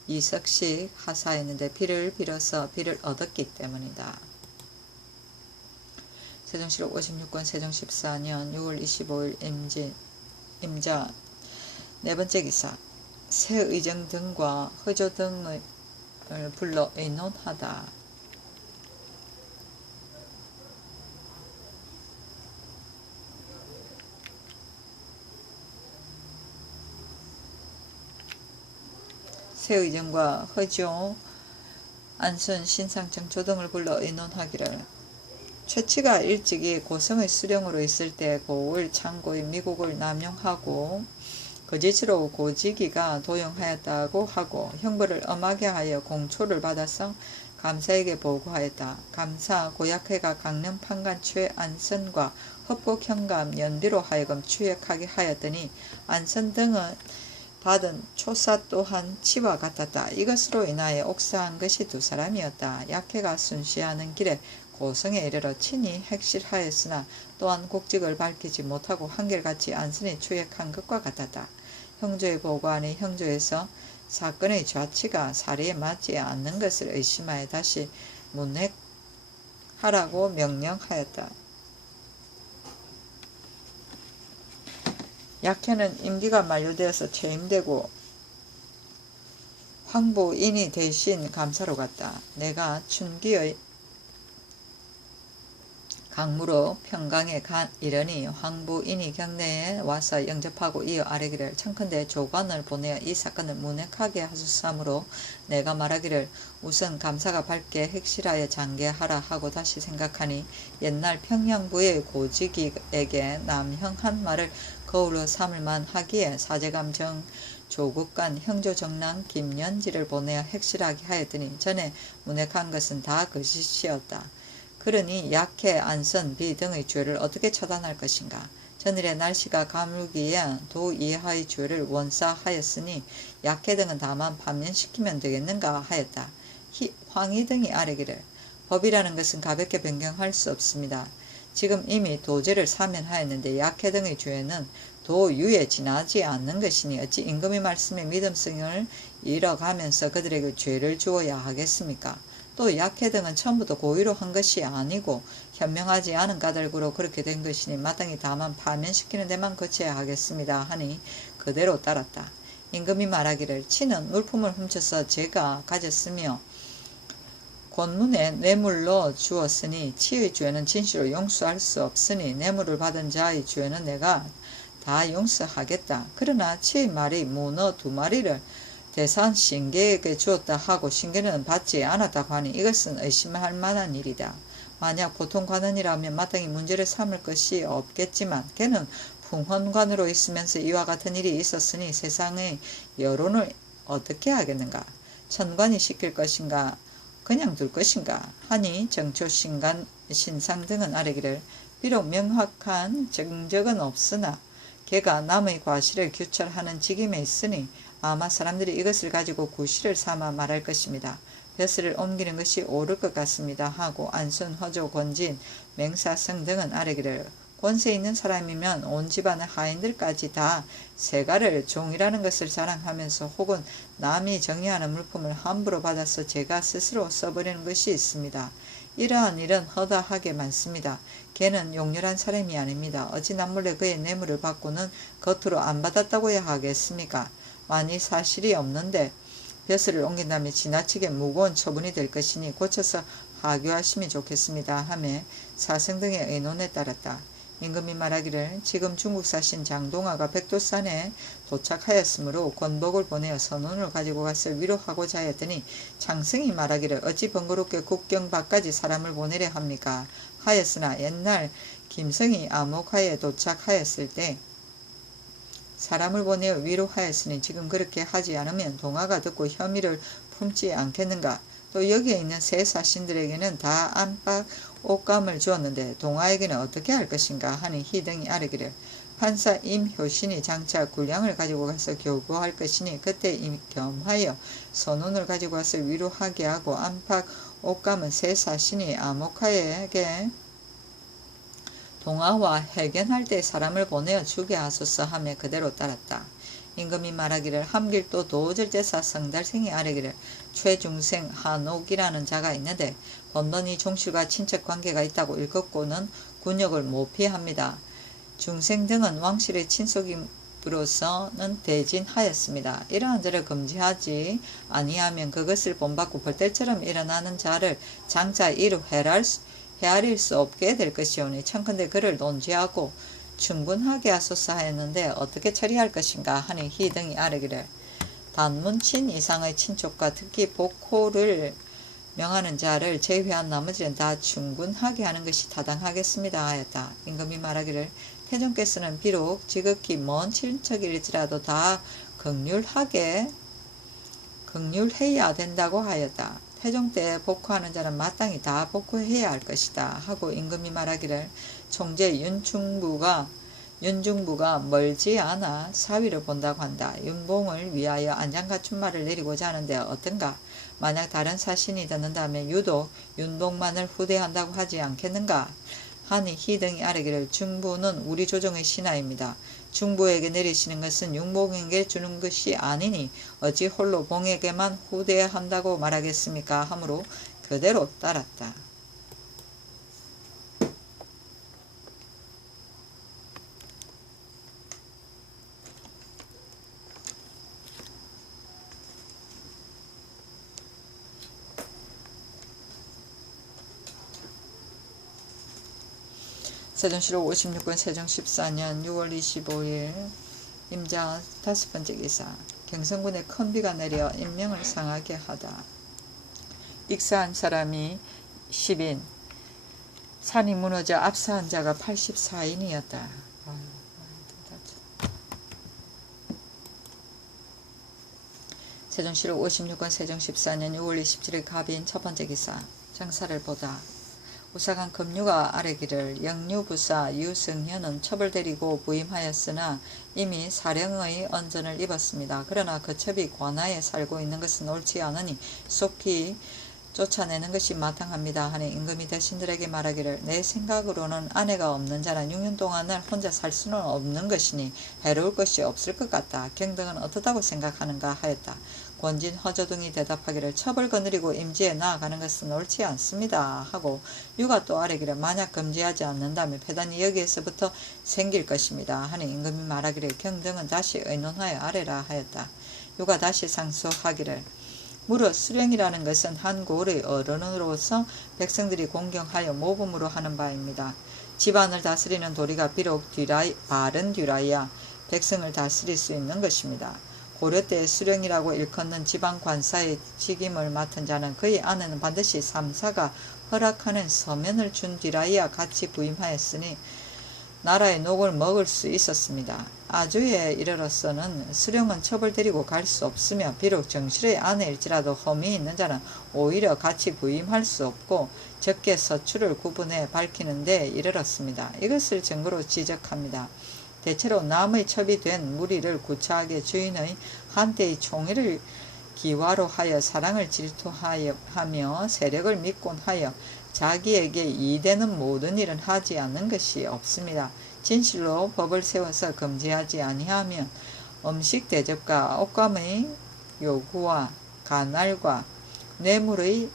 2석씩 하사했는데 비를 빌어서 비를 얻었기 때문이다. 세종시록 56권 세종 14년 6월 25일 임자 네 번째 기사 새의정 등과 허조 등을 불러 의논하다. 새의정과 허조, 안순, 신상청, 조등을 불러 의논하기를 최치가 일찍이 고성의 수령으로 있을 때 고을 창고인 미국을 남용하고 거짓으로 고지기가 도용하였다고 하고 형벌을 엄하게 하여 공초를 받아서 감사에게 보고하였다. 감사 고약회가 강릉 판관 최안선과 헛복 현감 연비로 하여금 추역하게 하였더니 안선 등은 받은 초사 또한 치와 같았다. 이것으로 인하여 옥사한 것이 두 사람이었다. 약해가 순시하는 길에 고성에 이르러 친히 핵실하였으나 또한 국직을 밝히지 못하고 한결같이 안선이 추역한 것과 같았다. 형조에 보고하니 형조에서 사건의 좌치가 사리에 맞지 않는 것을 의심하여 다시 문핵하라고 명령하였다. 약해는 임기가 만료되어서 퇴임되고 황부인이 대신 감사로 갔다. 내가 춘기의 강무로 평강에 이르니 황부인이 경내에 와서 영접하고 이어 아뢰기를 청컨대 조관을 보내어 이 사건을 문핵하게 하소서하므로 내가 말하기를 우선 감사가 밝게 핵실하여 장계하라 하고 다시 생각하니 옛날 평양부의 고지기에게 남형한 말을 거울로 삼을만 하기에 사제감정 조국간 형조정랑 김연지를 보내어 핵실하게 하였더니 전에 문핵한 것은 다 거짓이었다. 그러니 약해, 안선, 비 등의 죄를 어떻게 처단할 것인가? 전일의 날씨가 가물기에 도 이하의 죄를 원사하였으니 약해 등은 다만 판면시키면 되겠는가 하였다. 황희 등이 아뢰기를 법이라는 것은 가볍게 변경할 수 없습니다. 지금 이미 도죄를 사면하였는데 약해 등의 죄는 도유에 지나지 않는 것이니 어찌 임금의 말씀에 믿음성을 잃어가면서 그들에게 죄를 주어야 하겠습니까? 또 약해 등은 처음부터 고의로 한 것이 아니고 현명하지 않은 까닭으로 그렇게 된 것이니 마땅히 다만 파면시키는 데만 거쳐야 하겠습니다 하니 그대로 따랐다. 임금이 말하기를 치는 물품을 훔쳐서 제가 가졌으며 권문에 뇌물로 주었으니 치의 죄는 진실로 용서할 수 없으니 뇌물을 받은 자의 죄는 내가 다 용서하겠다. 그러나 치의 말이 문어 2마리를 대산 신계에게 주었다 하고 신계는 받지 않았다고 하니 이것은 의심할 만한 일이다. 만약 보통 관원이라면 마땅히 문제를 삼을 것이 없겠지만 걔는 풍헌관으로 있으면서 이와 같은 일이 있었으니 세상의 여론을 어떻게 하겠는가? 천관이 시킬 것인가? 그냥 둘 것인가? 하니 정초 신상 등은 아뢰기를 비록 명확한 정적은 없으나 걔가 남의 과실을 규철하는 직임에 있으니 아마 사람들이 이것을 가지고 구실을 삼아 말할 것입니다. 벼슬을 옮기는 것이 옳을 것 같습니다 하고 안순, 허조, 권진, 맹사성 등은 아뢰기를 권세 있는 사람이면 온 집안의 하인들까지 다 세가를 종이라는 것을 자랑하면서 혹은 남이 정의하는 물품을 함부로 받아서 제가 스스로 써버리는 것이 있습니다. 이러한 일은 허다하게 많습니다. 걔는 용렬한 사람이 아닙니다. 어찌 남몰래 그의 뇌물을 받고는 겉으로 안 받았다고야 하겠습니까? 만일 사실이 없는데 벼슬을 옮긴다면 지나치게 무거운 처분이 될 것이니 고쳐서 하교하심이 좋겠습니다 하며 사성 등의 의논에 따랐다. 임금이 말하기를 지금 중국 사신 장동화가 백두산에 도착하였으므로 권복을 보내어 선원을 가지고 가서 위로하고자 하였더니 장승이 말하기를 어찌 번거롭게 국경 밖까지 사람을 보내려 합니까? 하였으나 옛날 김성이 암흑하에 도착하였을 때 사람을 보내어 위로하였으니 지금 그렇게 하지 않으면 동화가 듣고 혐의를 품지 않겠는가? 또 여기에 있는 세 사신들에게는 다 안팎 옷감을 주었는데 동화에게는 어떻게 할 것인가 하니 희등이 아뢰기를 판사 임효신이 장차 군량을 가지고 가서 교구할 것이니 그때 겸하여 선원을 가지고 가서 위로하게 하고 안팎 옥감은 새 사신이 아모카에게 동화와 해견할 때 사람을 보내어 주게 하소서 하며 그대로 따랐다. 임금이 말하기를 함길도 도절제사 성달생이 아뢰기를 최중생 한옥이라는 자가 있는데 번번이 종실과 친척 관계가 있다고 읽었고는 군역을 못 피합니다. 중생 등은 왕실의 친속으로서는 대진하였습니다. 이러한 자를 금지하지 아니하면 그것을 본받고 벌떼처럼 일어나는 자를 장차 이루 헤아릴 수 없게 될 것이오니 청컨대 그를 논지하고 충분하게 하소서 하였는데 어떻게 처리할 것인가 하니 희등이 아뢰기를 단문친 이상의 친족과 특히 복호를 명하는 자를 제외한 나머지는 다 충분하게 하는 것이 타당하겠습니다 하였다. 임금이 말하기를 태종께서는 비록 지극히 먼 친척일지라도 다 극률해야 된다고 하였다. 태종 때 복호하는 자는 마땅히 다 복호해야 할 것이다 하고 임금이 말하기를 총재 윤중부가 멀지 않아 사위를 본다고 한다. 윤봉을 위하여 안장갖춘말을 내리고자 하는데 어떤가? 만약 다른 사신이 듣는다면 유독 윤봉만을 후대한다고 하지 않겠는가? 하니 희등이 아뢰기를 중부는 우리 조정의 신하입니다. 중부에게 내리시는 것은 윤봉에게 주는 것이 아니니 어찌 홀로 봉에게만 후대해야 한다고 말하겠습니까? 하므로 그대로 따랐다. 세종실록 56권 세종 14년 6월 25일 임자 5번째 기사 경성군에 큰 비가 내려 인명을 상하게 하다. 익사한 사람이 10인 산이 무너져 압사한 자가 84인이었다. 세종실록 56권 세종 14년 6월 27일 갑인 첫 번째 기사 정사를 보다. 우사관 금유가 아뢰기를 영유부사 유승현은 첩을 데리고 부임하였으나 이미 사령의 언전을 입었습니다. 그러나 그 첩이 관하에 살고 있는 것은 옳지 않으니 속히 쫓아내는 것이 마땅합니다 하니 임금이 대신들에게 말하기를 내 생각으로는 아내가 없는 자는 6년 동안을 혼자 살 수는 없는 것이니 해로울 것이 없을 것 같다. 경등은 어떻다고 생각하는가 하였다. 권진 허저둥이 대답하기를 첩을 거느리고 임지에 나아가는 것은 옳지 않습니다 하고 유가 또 아뢰기를 만약 금지하지 않는다면 패단이 여기에서부터 생길 것입니다 하니 임금이 말하기를 경등은 다시 의논하여 아뢰라 하였다. 유가 다시 상소하기를 무릇 수령이라는 것은 한 고을의 어른으로서 백성들이 공경하여 모범으로 하는 바입니다. 집안을 다스리는 도리가 비록 바른 뒤라야 백성을 다스릴 수 있는 것입니다. 고려 때 수령이라고 일컫는 지방 관사의 직임을 맡은 자는 그의 아내는 반드시 삼사가 허락하는 서면을 준 뒤라야 같이 부임하였으니 나라의 녹을 먹을 수 있었습니다. 아주에 이르러서는 수령은 첩을 데리고 갈 수 없으며 비록 정실의 아내일지라도 험이 있는 자는 오히려 같이 부임할 수 없고 적게 서출을 구분해 밝히는 데 이르렀습니다. 이것을 증거로 지적합니다. 대체로 남의 첩이 된 무리를 구차하게 주인의 한때의 총애를 기화로 하여 사랑을 질투하며 세력을 믿곤 하여 자기에게 이되는 모든 일은 하지 않는 것이 없습니다. 진실로 법을 세워서 금지하지 아니하면 음식 대접과 옷감의 요구와 간알과 뇌물의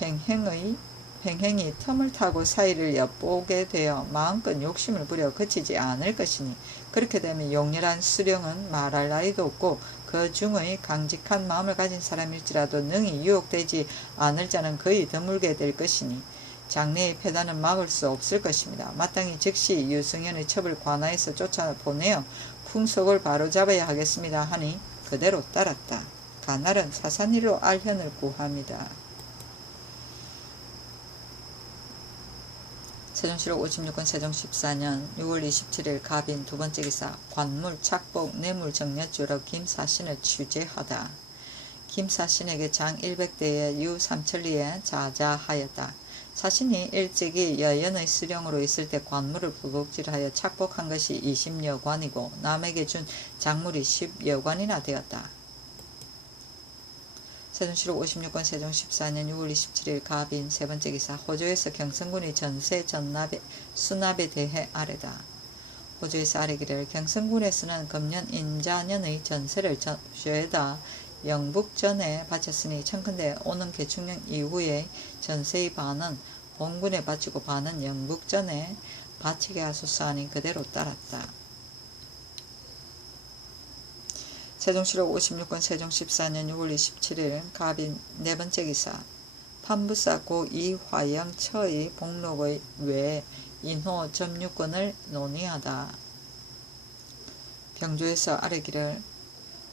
횡행이 틈을 타고 사이를 엿보게 되어 마음껏 욕심을 부려 그치지 않을 것이니 그렇게 되면 용렬한 수령은 말할 나위도 없고 그 중의 강직한 마음을 가진 사람일지라도 능히 유혹되지 않을 자는 거의 드물게 될 것이니 장래의 패단은 막을 수 없을 것입니다. 마땅히 즉시 유승현의 첩을 관하에서 쫓아보내어 풍속을 바로잡아야 하겠습니다 하니 그대로 따랐다. 간날은 사산일로 알현을 구합니다. 세종실록 56권 세종 14년 6월 27일 갑인 두 번째 기사 관물, 착복, 뇌물, 정려주로 김사신을 취재하다. 김사신에게 장 100대에 유 삼천리에 자자하였다. 사신이 일찍이 여연의 수령으로 있을 때 관물을 부복질하여 착복한 것이 20여관이고 남에게 준 작물이 10여관이나 되었다. 세종시록 56권 세종 14년 6월 27일 갑인 세 번째 기사. 호조에서 경성군의 전세 수납에 대해 아래다. 호조에서 아래기를 경성군에서는 금년 인자년의 전세를 죄다 영북전에 바쳤으니 청컨대 오는 개축년 이후에 전세의 반은 본군에 바치고 반은 영북전에 바치게 하소서 하니 그대로 따랐다. 세종시록 56권 세종 14년 6월 27일 갑인 네 번째 기사. 판부사 고 이화영 처의 복록의 외 인호 점유권을 논의하다. 병조에서 아래기를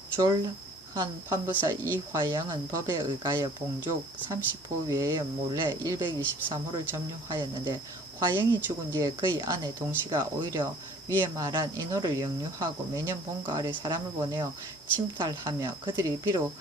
졸한 판부사 이화영은 법에 의하여 봉족 30호 외에 몰래 123호를 점유하였는데 화영이 죽은 뒤에 그의 아내 동씨가 오히려 위에 말한 인호를 역류하고 매년 본가 아래 사람을 보내어 침탈하며 그들이 비록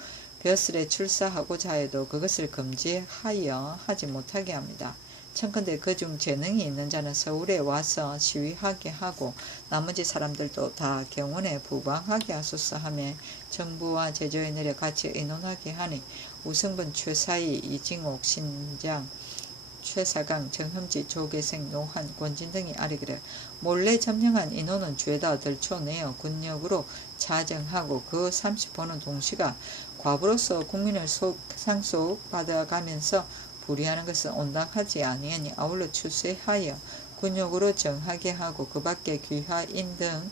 벼슬에 출사하고자 해도 그것을 금지하여 하지 못하게 합니다. 청컨대 그중 재능이 있는 자는 서울에 와서 시위하게 하고 나머지 사람들도 다 경원에 부방하게 하소서 하며 정부와 제조에 내려 같이 의논하게 하니 우승분 최사희 이징옥 신장 최사강 정흠지 조계생 노한 권진 등이 아래기를 몰래 점령한 인호는 죄다 들춰내어 군역으로 자정하고 그 30호는 동시가 과부로서 국민을 상속받아가면서 불의하는 것은 온당하지 아니하니 아울러 추세하여 군역으로 정하게 하고 그 밖에 귀하인 등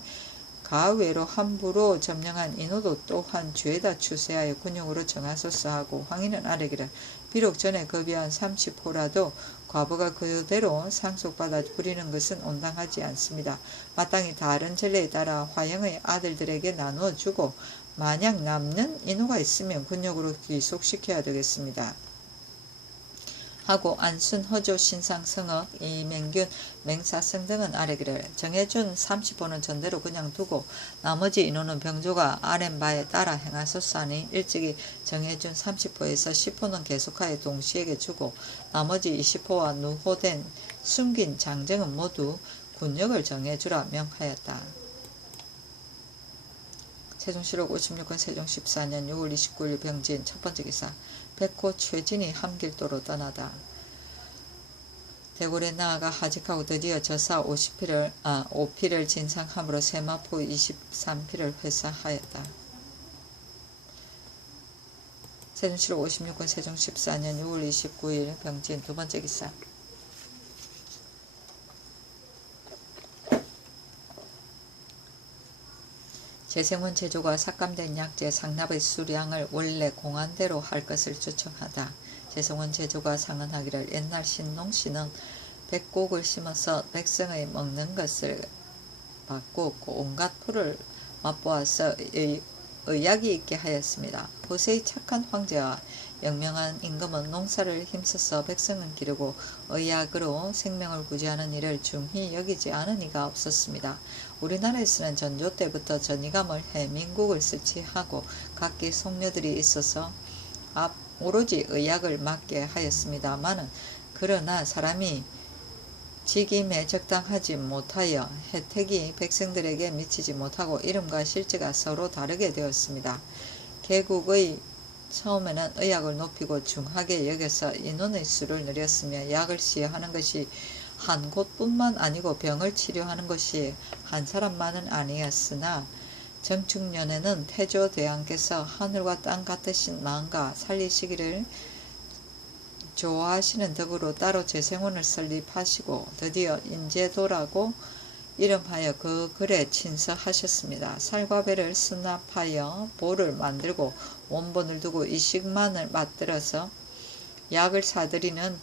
가외로 함부로 점령한 인호도 또한 죄다 추세하여 군역으로 정하소서 하고 황희는 아래기를 비록 전에 급여한 30호라도 과부가 그대로 상속받아 부리는 것은 온당하지 않습니다. 마땅히 다른 전례에 따라 화영의 아들들에게 나누어 주고 만약 남는 인호가 있으면 군역으로 귀속시켜야 되겠습니다. 하고 안순, 허조, 신상, 성억, 이맹균, 맹사성 등은 아래기를 정해준 30호는 전대로 그냥 두고 나머지 인호는 병조가 아랜 바에 따라 행하소서 하니 일찍이 정해준 30호에서 10호는 계속하여 동시에게 주고 나머지 20호와 누호된 숨긴 장정은 모두 군역을 정해주라 명하였다. 세종시록 56권 세종 14년 6월 29일 병진 첫 번째 기사. 백호 최진이 함길도로 떠나다. 대궐에 나아가 하직하고 드디어 저사 5피를 진상함으로 세마포 23피를 회사하였다. 세종시록 56권 세종 14년 6월 29일 병진 두 번째 기사. 재생원 제조가 삭감된 약재 상납의 수량을 원래 공안대로 할 것을 추청하다. 재생원 제조가 상언하기를 옛날 신농씨는 백곡을 심어서 백성의 먹는 것을 바꾸었고 온갖 풀을 맛보아서 의약이 있게 하였습니다. 보세의 착한 황제와 영명한 임금은 농사를 힘써서 백성은 기르고 의약으로 생명을 구제하는 일을 중히 여기지 않은 이가 없었습니다. 우리나라에서는 전조 때부터 전이감을 해 민국을 설치하고 각기 속녀들이 있어서 오로지 의약을 맡게 하였습니다마는 그러나 사람이 직임에 적당하지 못하여 혜택이 백성들에게 미치지 못하고 이름과 실제가 서로 다르게 되었습니다. 개국의 처음에는 의약을 높이고 중하게 여겨서 인원의 수를 늘렸으며 약을 시여하는 것이 한 곳뿐만 아니고 병을 치료하는 것이 한 사람만은 아니었으나 정축년에는 태조대왕께서 하늘과 땅 같으신 마음과 살리시기를 좋아하시는 덕으로 따로 재생원을 설립하시고 드디어 인제도라고 이름하여 그 글에 친서하셨습니다. 살과 배를 수납하여 보를 만들고 원본을 두고 이식만을 맞들어서 약을 사들이는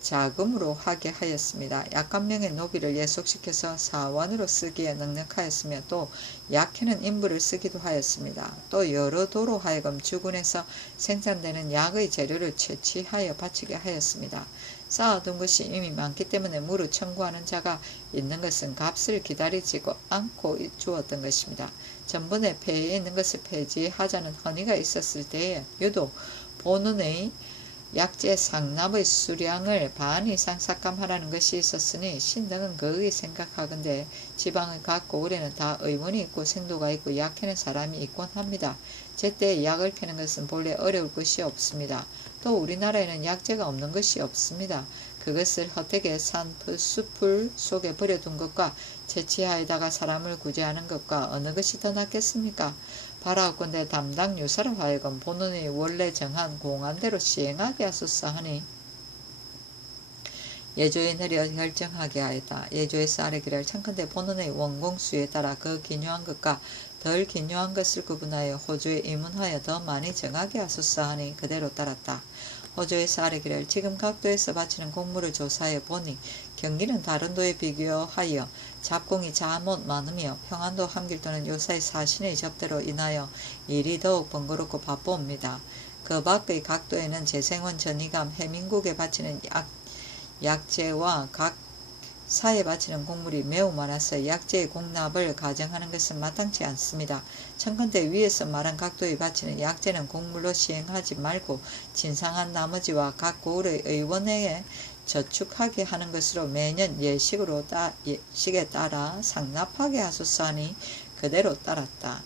자금으로 하게 하였습니다. 약간명의 노비를 예속시켜서 사원으로 쓰기에 능력하였으며 또 약해는 인부를 쓰기도 하였습니다. 또 여러 도로 하여금 주군에서 생산되는 약의 재료를 채취하여 바치게 하였습니다. 쌓아둔 것이 이미 많기 때문에 무르 청구하는 자가 있는 것은 값을 기다리지 않고 주었던 것입니다. 전번에 폐에 있는 것을 폐지하자는 헌의가 있었을 때에 유독 본원의 약재 상납의 수량을 반 이상 삭감하라는 것이 있었으니 신등은 거의 생각하건대 지방의 각 고을에는 다 의원이 있고 생도가 있고 약 캐는 사람이 있곤 합니다. 제때 약을 캐는 것은 본래 어려울 것이 없습니다. 또 우리나라에는 약재가 없는 것이 없습니다. 그것을 헛되게 숲을 속에 버려둔 것과 채취하에다가 사람을 구제하는 것과 어느 것이 더 낫겠습니까? 바라옵건대 담당 유사로 하여금 본원이 원래 정한 공안대로 시행하게 하소서 하니 예조에 내려 결정하게 하였다. 예조에서 아래기를 청컨대 본원의 원공수에 따라 그 기묘한 것과 덜 기묘한 것을 구분하여 호조에 입문하여 더 많이 정하게 하소서 하니 그대로 따랐다. 호조에서 아래기를 지금 각 도에서 바치는 공물을 조사해 보니 경기는 다른 도에 비교하여 잡공이 자못 많으며 평안도 함길도는 요사의 사신의 접대로 인하여 일이 더욱 번거롭고 바빠옵니다. 그 밖의 각 도에는 재생원 전이감 해민국에 바치는 약재와 각 사에 바치는 곡물이 매우 많아서 약재의 공납을 가정하는 것은 마땅치 않습니다. 청컨대 위에서 말한 각도에 바치는 약재는 곡물로 시행하지 말고 진상한 나머지와 각 고을의 의원회에 저축하게 하는 것으로 매년 예식에 따라 상납하게 하소서 하니 그대로 따랐다.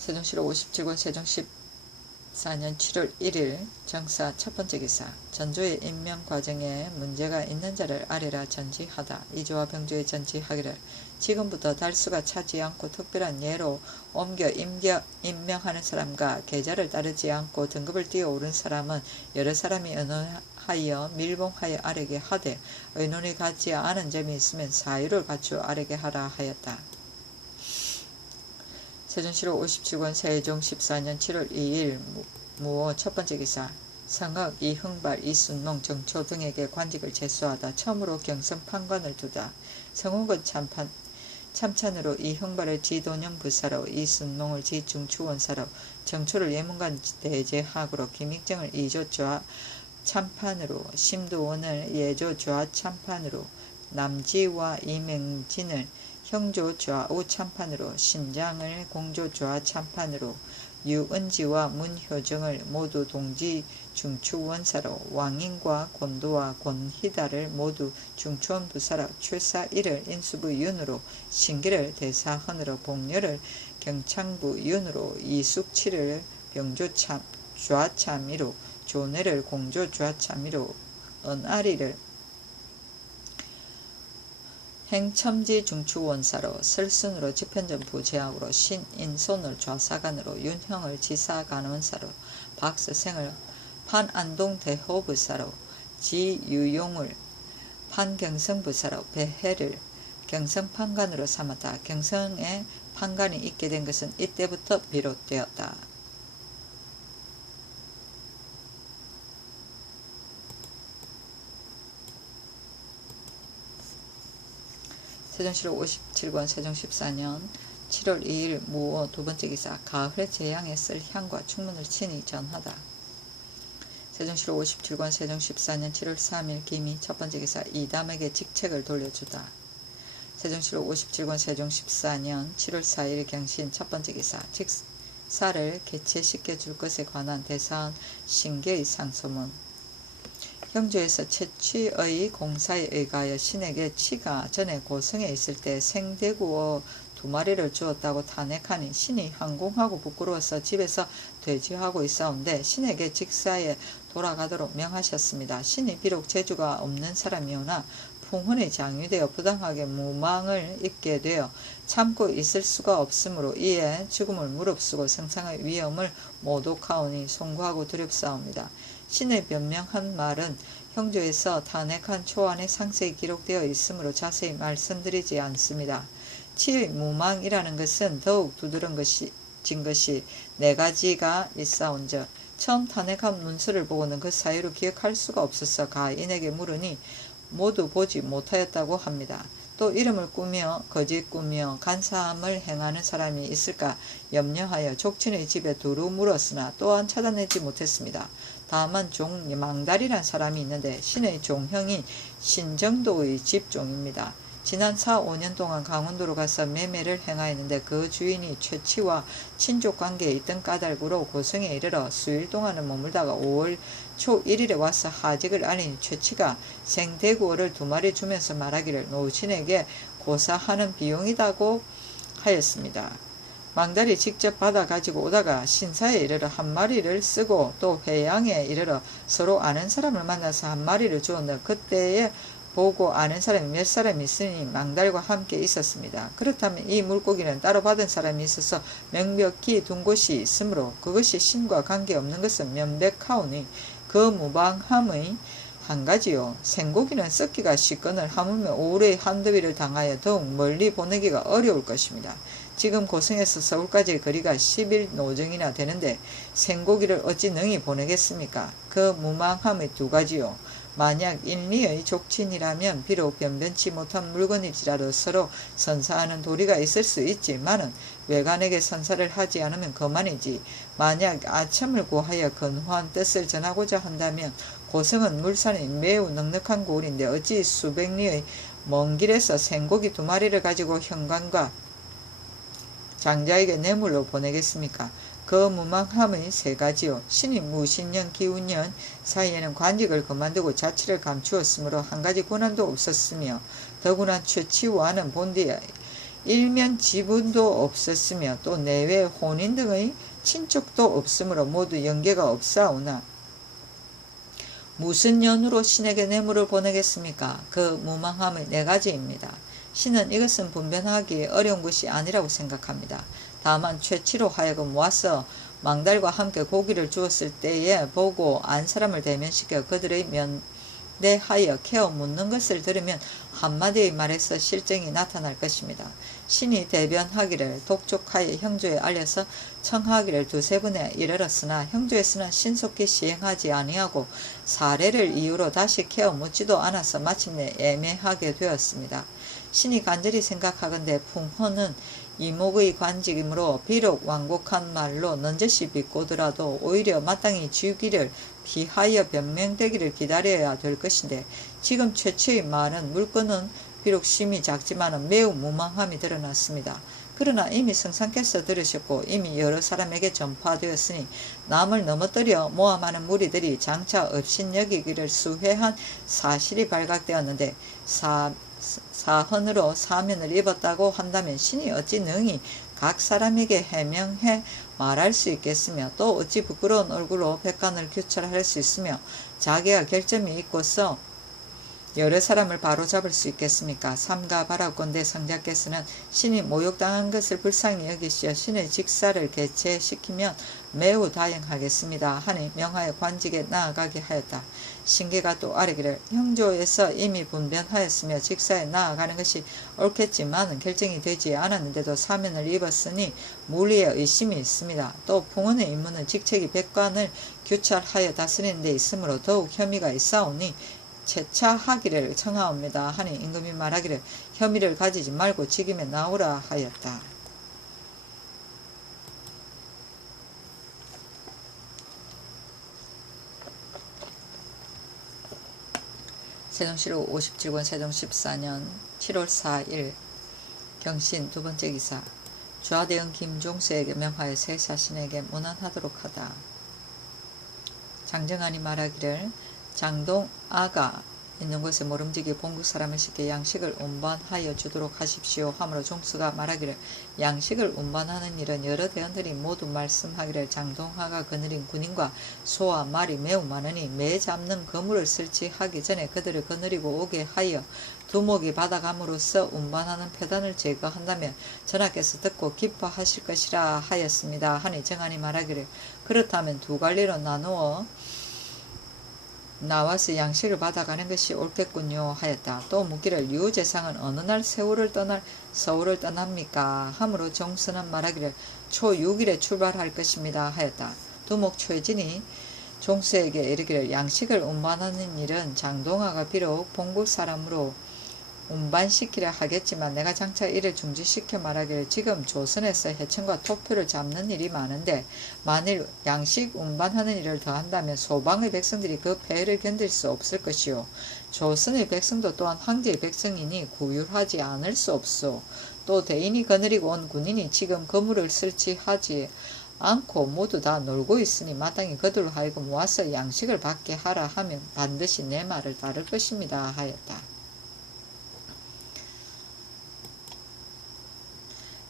세종시로 57권 세종 14년 7월 1일 정사 첫번째 기사 전조의 임명 과정에 문제가 있는 자를 아래라 전지하다. 이조와 병조에 전지하기를 지금부터 달수가 차지 않고 특별한 예로 옮겨 임명하는 사람과 계좌를 따르지 않고 등급을 뛰어오른 사람은 여러 사람이 의논하여 밀봉하여 아래게 하되 의논이 같지 않은 점이 있으면 사유를 갖추어 아래게 하라 하였다. 세종시로 57권 세종 14년 7월 2일 무오 첫번째 기사 성읍 이흥발 이순농 정초 등에게 관직을 제수하다. 처음으로 경성 판관을 두다. 성욱은 참찬으로 이흥발을 지도령 부사로 이순농을 지중추원사로 정초를 예문관 대제학으로 김익정을 이조좌 참판으로 심도원을 예조좌 참판으로 남지와 이맹진을 형조 좌우 참판으로 신장을 공조 좌 참판으로 유은지와 문효정을 모두 동지 중추원사로 왕인과 곤도와 곤희다를 모두 중추원부사로 출사일을 인수부 윤으로 신기를 대사헌으로 복렬을 경창부 윤으로 이숙치를 병조 좌참이로 조내를 공조 좌참이로 은아리를 행첨지 중추원사로 설순으로 집현전 부제학으로 신인손을 좌사관으로 윤형을 지사간원사로 박서생을 판안동 대호부사로 지유용을 판경성부사로 배해를 경성판관으로 삼았다. 경성에 판관이 있게 된 것은 이때부터 비롯되었다. 세종시로 57권 세종 14년 7월 2일 무오 두번째 기사 가을의 재앙에 쓸 향과 충문을 친히 전하다. 세종시로 57권 세종 14년 7월 3일 기미 첫번째 기사 이담에게 직책을 돌려주다. 세종시로 57권 세종 14년 7월 4일 경신 첫번째 기사 직사를 개체시켜 줄 것에 관한 대사한 신계의 상소문. 형조에서 채취의 공사에 의하여 신에게 치가 전에 고성에 있을 때 생대구어 2마리를 주었다고 탄핵하니 신이 항공하고 부끄러워서 집에서 돼지하고 있사온데 신에게 직사에 돌아가도록 명하셨습니다. 신이 비록 재주가 없는 사람이오나 풍훈에 장유되어 부당하게 무망을 입게 되어 참고 있을 수가 없으므로 이에 죽음을 무릅쓰고 생상의 위험을 모독하오니 송구하고 두렵사옵니다. 신의 변명한 말은 형조에서 탄핵한 초안에 상세히 기록되어 있으므로 자세히 말씀드리지 않습니다. 치의 무망이라는 것은 더욱 두드러진 것이 4가지가 있사온즉 처음 탄핵한 문서를 보고는 그 사유를 기억할 수가 없어서 가인에게 물으니 모두 보지 못하였다고 합니다. 또 이름을 꾸며 거짓 꾸며 간사함을 행하는 사람이 있을까 염려하여 족친의 집에 두루 물었으나 또한 찾아내지 못했습니다. 다만 망달이란 사람이 있는데 신의 종형이 신정도의 집종입니다. 지난 4, 5년 동안 강원도로 가서 매매를 행하였는데 그 주인이 최치와 친족 관계에 있던 까닭으로 고성에 이르러 수일 동안은 머물다가 5월 초 1일에 와서 하직을 알리니 최치가 생대구어를 2마리 주면서 말하기를 노신에게 고사하는 비용이다고 하였습니다. 망달이 직접 받아 가지고 오다가 신사에 이르러 1마리를 쓰고 또 회양에 이르러 서로 아는 사람을 만나서 1마리를 주었는데 그때에 보고 아는 사람이 몇 사람이 있으니 망달과 함께 있었습니다. 그렇다면 이 물고기는 따로 받은 사람이 있어서 명백히 둔 곳이 있으므로 그것이 신과 관계없는 것은 명백하오니 그 무방함의 한 가지요. 생고기는 썩기가 쉽거늘 하물며 오래 한더위를 당하여 더욱 멀리 보내기가 어려울 것입니다. 지금 고성에서 서울까지의 거리가 10일 노정이나 되는데 생고기를 어찌 능히 보내겠습니까? 그 무망함의 2가지요. 만약 인리의 족친이라면 비록 변변치 못한 물건일지라도 서로 선사하는 도리가 있을 수 있지만은 외관에게 선사를 하지 않으면 그만이지. 만약 아첨을 구하여 근호한 뜻을 전하고자 한다면 고성은 물산이 매우 넉넉한 고을인데 어찌 수백 리의 먼 길에서 생고기 2마리를 가지고 현관과 장자에게 뇌물로 보내겠습니까? 그 무망함의 3가지요. 신이 무신년 기운년 사이에는 관직을 그만두고 자취를 감추었으므로 한 가지 고난도 없었으며 더구나 최치와는 본디에 일면 지분도 없었으며 또 내외 혼인 등의 친족도 없으므로 모두 연계가 없사오나 무슨 연으로 신에게 뇌물을 보내겠습니까? 그 무망함의 4가지입니다. 신은 이것은 분별하기 어려운 것이 아니라고 생각합니다. 다만 최치로 하여금 와서 망달과 함께 고기를 주었을 때에 보고 안 사람을 대면시켜 그들의 면대하여 캐어 묻는 것을 들으면 한마디의 말에서 실정이 나타날 것입니다. 신이 대변하기를 독촉하여 형조에 알려서 청하기를 2-3번에 이르렀으나 형조에서는 신속히 시행하지 아니하고 사례를 이유로 다시 캐어 묻지도 않아서 마침내 애매하게 되었습니다. 신이 간절히 생각하건대 풍헌은 이목의 관직이므로 비록 완곡한 말로 넌저시 비꼬더라도 오히려 마땅히 주기를 피하여 변명되기를 기다려야 될 것인데 지금 최초의 말은 물건은 비록 심이 작지만 매우 무망함이 드러났습니다. 그러나 이미 성상께서 들으셨고 이미 여러 사람에게 전파되었으니 남을 넘어뜨려 모함하는 무리들이 장차 업신여기기를 수회한 사실이 발각되었는데 사헌으로 사면을 입었다고 한다면 신이 어찌 능히 각 사람에게 해명해 말할 수 있겠으며 또 어찌 부끄러운 얼굴로 백관을 규찰할 수 있으며 자기가 결점이 있고서 여러 사람을 바로잡을 수 있겠습니까? 삼가 바라건대 성자께서는 신이 모욕당한 것을 불쌍히 여기시어 신의 직사를 개최시키면 매우 다행하겠습니다 하니 명하여 관직에 나아가게 하였다. 신계가 또 아뢰기를 형조에서 이미 분변하였으며 직사에 나아가는 것이 옳겠지만 결정이 되지 않았는데도 사면을 입었으니 물리의 의심이 있습니다. 또 풍헌의 임무는 직책이 백관을 규찰하여 다스리는 데 있으므로 더욱 혐의가 있사오니 채차하기를 청하옵니다 하니 임금이 말하기를 혐의를 가지지 말고 직임에 나오라 하였다. 세종실록 57권 세종 14년 7월 4일 경신 2번째 기사 주하대응 김종수에게 명하여 새 사신에게 문안하도록 하다. 장정한이 말하기를 장동아가 있는 곳에 모름지기 본국 사람을 시켜 양식을 운반하여 주도록 하십시오 하므로 종수가 말하기를 양식을 운반하는 일은 여러 대원들이 모두 말씀하기를 장동아가 거느린 군인과 소와 말이 매우 많으니 매 잡는 거물을 설치하기 전에 그들을 거느리고 오게 하여 두목이 받아감으로써 운반하는 표단을 제거한다면 전하께서 듣고 기뻐하실 것이라 하였습니다 하니 정한이 말하기를 그렇다면 2갈래로 나누어 나와서 양식을 받아가는 것이 옳겠군요 하였다. 또 묻기를 유재상은 어느 날 서울을 떠납니까 하므로 종수는 말하기를 초 6일에 출발할 것입니다 하였다. 두목 최진이 종수에게 이르기를 양식을 운반하는 일은 장동아가 비록 본국 사람으로 운반시키려 하겠지만 내가 장차 이를 중지시켜 말하기를 지금 조선에서 해청과 토표를 잡는 일이 많은데 만일 양식 운반하는 일을 더한다면 소방의 백성들이 그 폐해를 견딜 수 없을 것이요. 조선의 백성도 또한 황제의 백성이니 구휼하지 않을 수 없소. 또 대인이 거느리고 온 군인이 지금 거물을 설치하지 않고 모두 다 놀고 있으니 마땅히 그들로 하여금 모아서 양식을 받게 하라 하면 반드시 내 말을 따를 것입니다 하였다.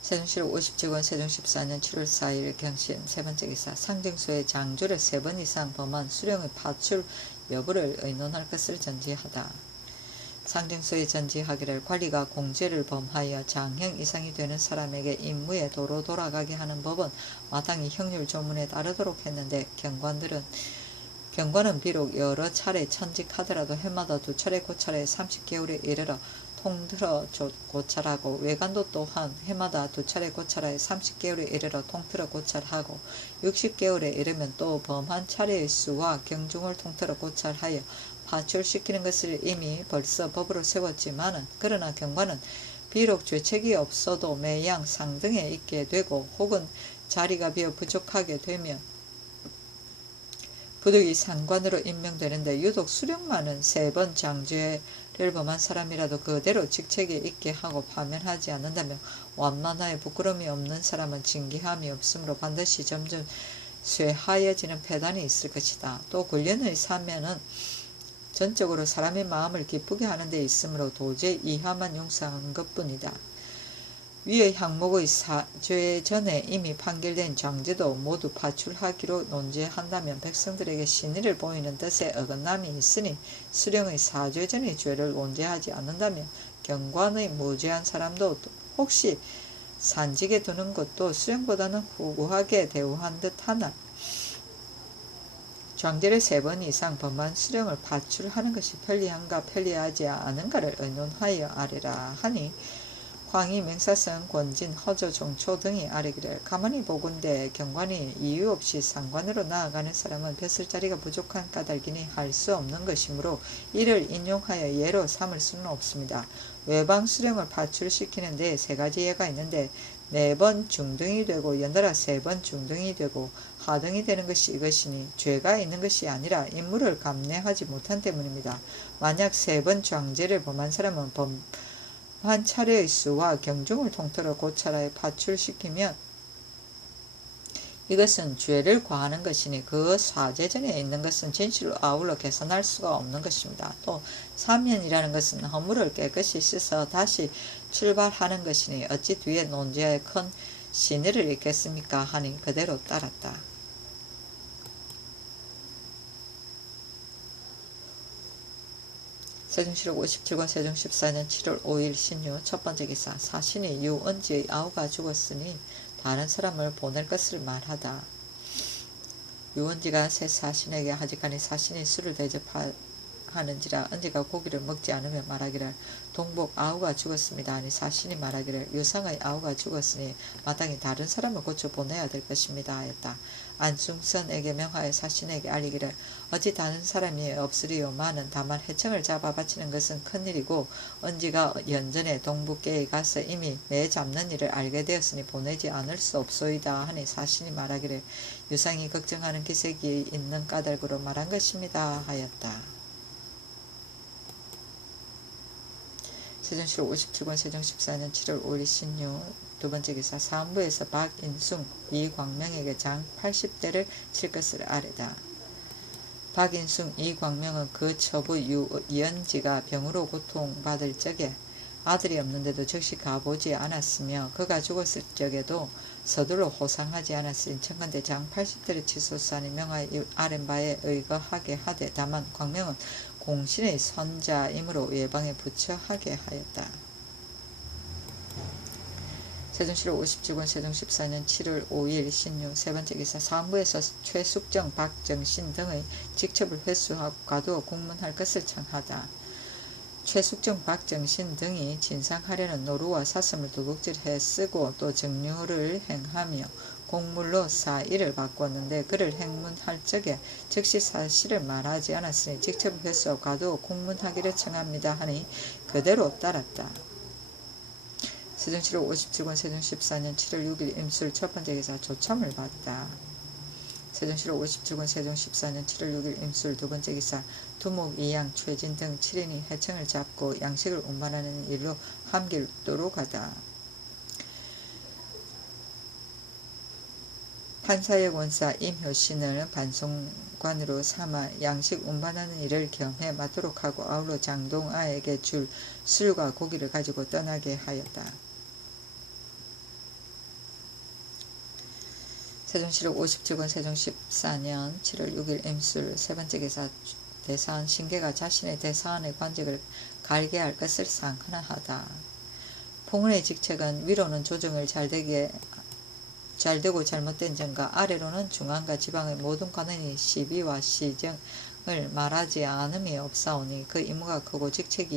세종실록 57권 세종 14년 7월 4일 경신 세번째 기사 상정소의 장조를 3번 이상 범한 수령의 파출 여부를 의논할 것을 전지하다. 상정소에 전지하기를 관리가 공죄를 범하여 장형 이상이 되는 사람에게 임무에 도로 돌아가게 하는 법은 마땅히 형률 조문에 따르도록 했는데 경관은 비록 여러 차례 천직하더라도 해마다 2차례 고찰에 30개월에 이르러 통틀어 고찰하고 외관도 또한 해마다 2차례 고찰하여 30개월에 이르러 통틀어 고찰하고 60개월에 이르면 또 범한 차례의 수와 경중을 통틀어 고찰하여 파출시키는 것을 이미 벌써 법으로 세웠지만은 그러나 경관은 비록 죄책이 없어도 매양 상등에 있게 되고 혹은 자리가 비어 부족하게 되면 부득이 상관으로 임명되는데 유독 수령만은 3번 장죄를 범한 사람이라도 그대로 직책에 있게 하고 파면하지 않는다면 완만하에 부끄러움이 없는 사람은 징계함이 없으므로 반드시 점점 쇠하여지는 폐단이 있을 것이다. 또 권련의 사면은 전적으로 사람의 마음을 기쁘게 하는 데 있으므로 도저히 이하만 용서한 것뿐이다. 위의 항목의 사죄 전에 이미 판결된 장제도 모두 파출하기로 논제한다면 백성들에게 신의를 보이는 뜻에 어긋남이 있으니 수령의 사죄 전의 죄를 논제하지 않는다면 경관의 무죄한 사람도 혹시 산직에 두는 것도 수령보다는 후하게 대우한 듯하나 장제를 3번 이상 범한 수령을 파출하는 것이 편리한가 편리하지 않은가를 의논하여 아뢰라 하니 황희, 맹사성, 권진, 허조, 종초 등이 아뢰기를 가만히 보건대 경관이 이유 없이 상관으로 나아가는 사람은 벼슬자리가 부족한 까닭이니 할 수 없는 것이므로 이를 인용하여 예로 삼을 수는 없습니다. 외방 수령을 파출시키는 데 3가지 예가 있는데 4번 중등이 되고 연달아 3번 중등이 되고 하등이 되는 것이 이것이니 죄가 있는 것이 아니라 임무를 감내하지 못한 때문입니다. 만약 3번 장죄를 범한 사람은 범한 차례의 수와 경중을 통틀어 고찰하여 파출시키면 이것은 죄를 과하는 것이니 그 사죄전에 있는 것은 진실로 아울러 계산할 수가 없는 것입니다. 또 사면이라는 것은 허물을 깨끗이 씻어 다시 출발하는 것이니 어찌 뒤에 논제에 큰 신의를 있겠습니까 하니 그대로 따랐다. 세종실록 57권 세종 14년 7월 5일 신유 첫번째 기사 사신이 유언지의 아우가 죽었으니 다른 사람을 보낼 것을 말하다. 유언지가 새 사신에게 하직하니 사신이 술을 대접하는지라 언지가 고기를 먹지 않으며 말하기를 동복 아우가 죽었습니다 하니 사신이 말하기를 유상의 아우가 죽었으니 마땅히 다른 사람을 고쳐 보내야 될 것입니다 하였다. 안중선에게 명하여 사신에게 알리기를 어찌 다른 사람이 없으리요마는 다만 해청을 잡아 바치는 것은 큰일이고 언지가 연전에 동북계에 가서 이미 매 잡는 일을 알게 되었으니 보내지 않을 수 없소이다 하니 사신이 말하기를 유상이 걱정하는 기색이 있는 까닭으로 말한 것입니다 하였다. 세종실록 57권 세종 14년 7월 5일 신유 두번째 기사 사무부에서 박인숭, 이광명에게 장 80대를 칠 것을 아뢰다. 박인숭, 이광명은 그 처부 유연지가 병으로 고통받을 적에 아들이 없는데도 즉시 가보지 않았으며 그가 죽었을 적에도 서둘러 호상하지 않았으니 청컨대 장 80대를 치소사니 명하여 아랫 바에 의거하게 하되 다만 광명은 공신의 선자이므로 외방에 부처하게 하였다. 세종실록 57권 세종 14년 7월 5일 신유 세번째 기사 사무부에서 최숙정, 박정신 등의 직첩을 회수하고 가두어 국문할 것을 청하다. 최숙정, 박정신 등이 진상하려는 노루와 사슴을 도둑질해 쓰고 또 정류를 행하며 공물로 사의를 바꾸었는데 그를 행문할 적에 즉시 사실을 말하지 않았으니 직접 회수하고 가도 공문하기를 청합니다 하니 그대로 따랐다. 세종 7월 57권 세종 14년 7월 6일 임술 첫 번째 기사 조첨을 받다. 세종 7월 57권 세종 14년 7월 6일 임술 두 번째 기사 두목, 이양, 최진 등 7인이 해청을 잡고 양식을 운반하는 일로 함길도로 가다. 판사의 권사 임효신을 반송관으로 삼아 양식 운반하는 일을 겸해 맡도록 하고 아울러 장동아에게 줄 술과 고기를 가지고 떠나게 하였다. 세종 7월 57권 세종 14년 7월 6일 임술 세 번째 기사 대사한 신계가 자신의 대사한의 관직을 갈게 할 것을 상하나하다. 봉은의 직책은 위로는 조정을 잘되고 잘못된 점과 아래로는 중앙과 지방의 모든 관원이 시비와 시정을 말하지 않음이 없사오니 그 임무가 크고 직책이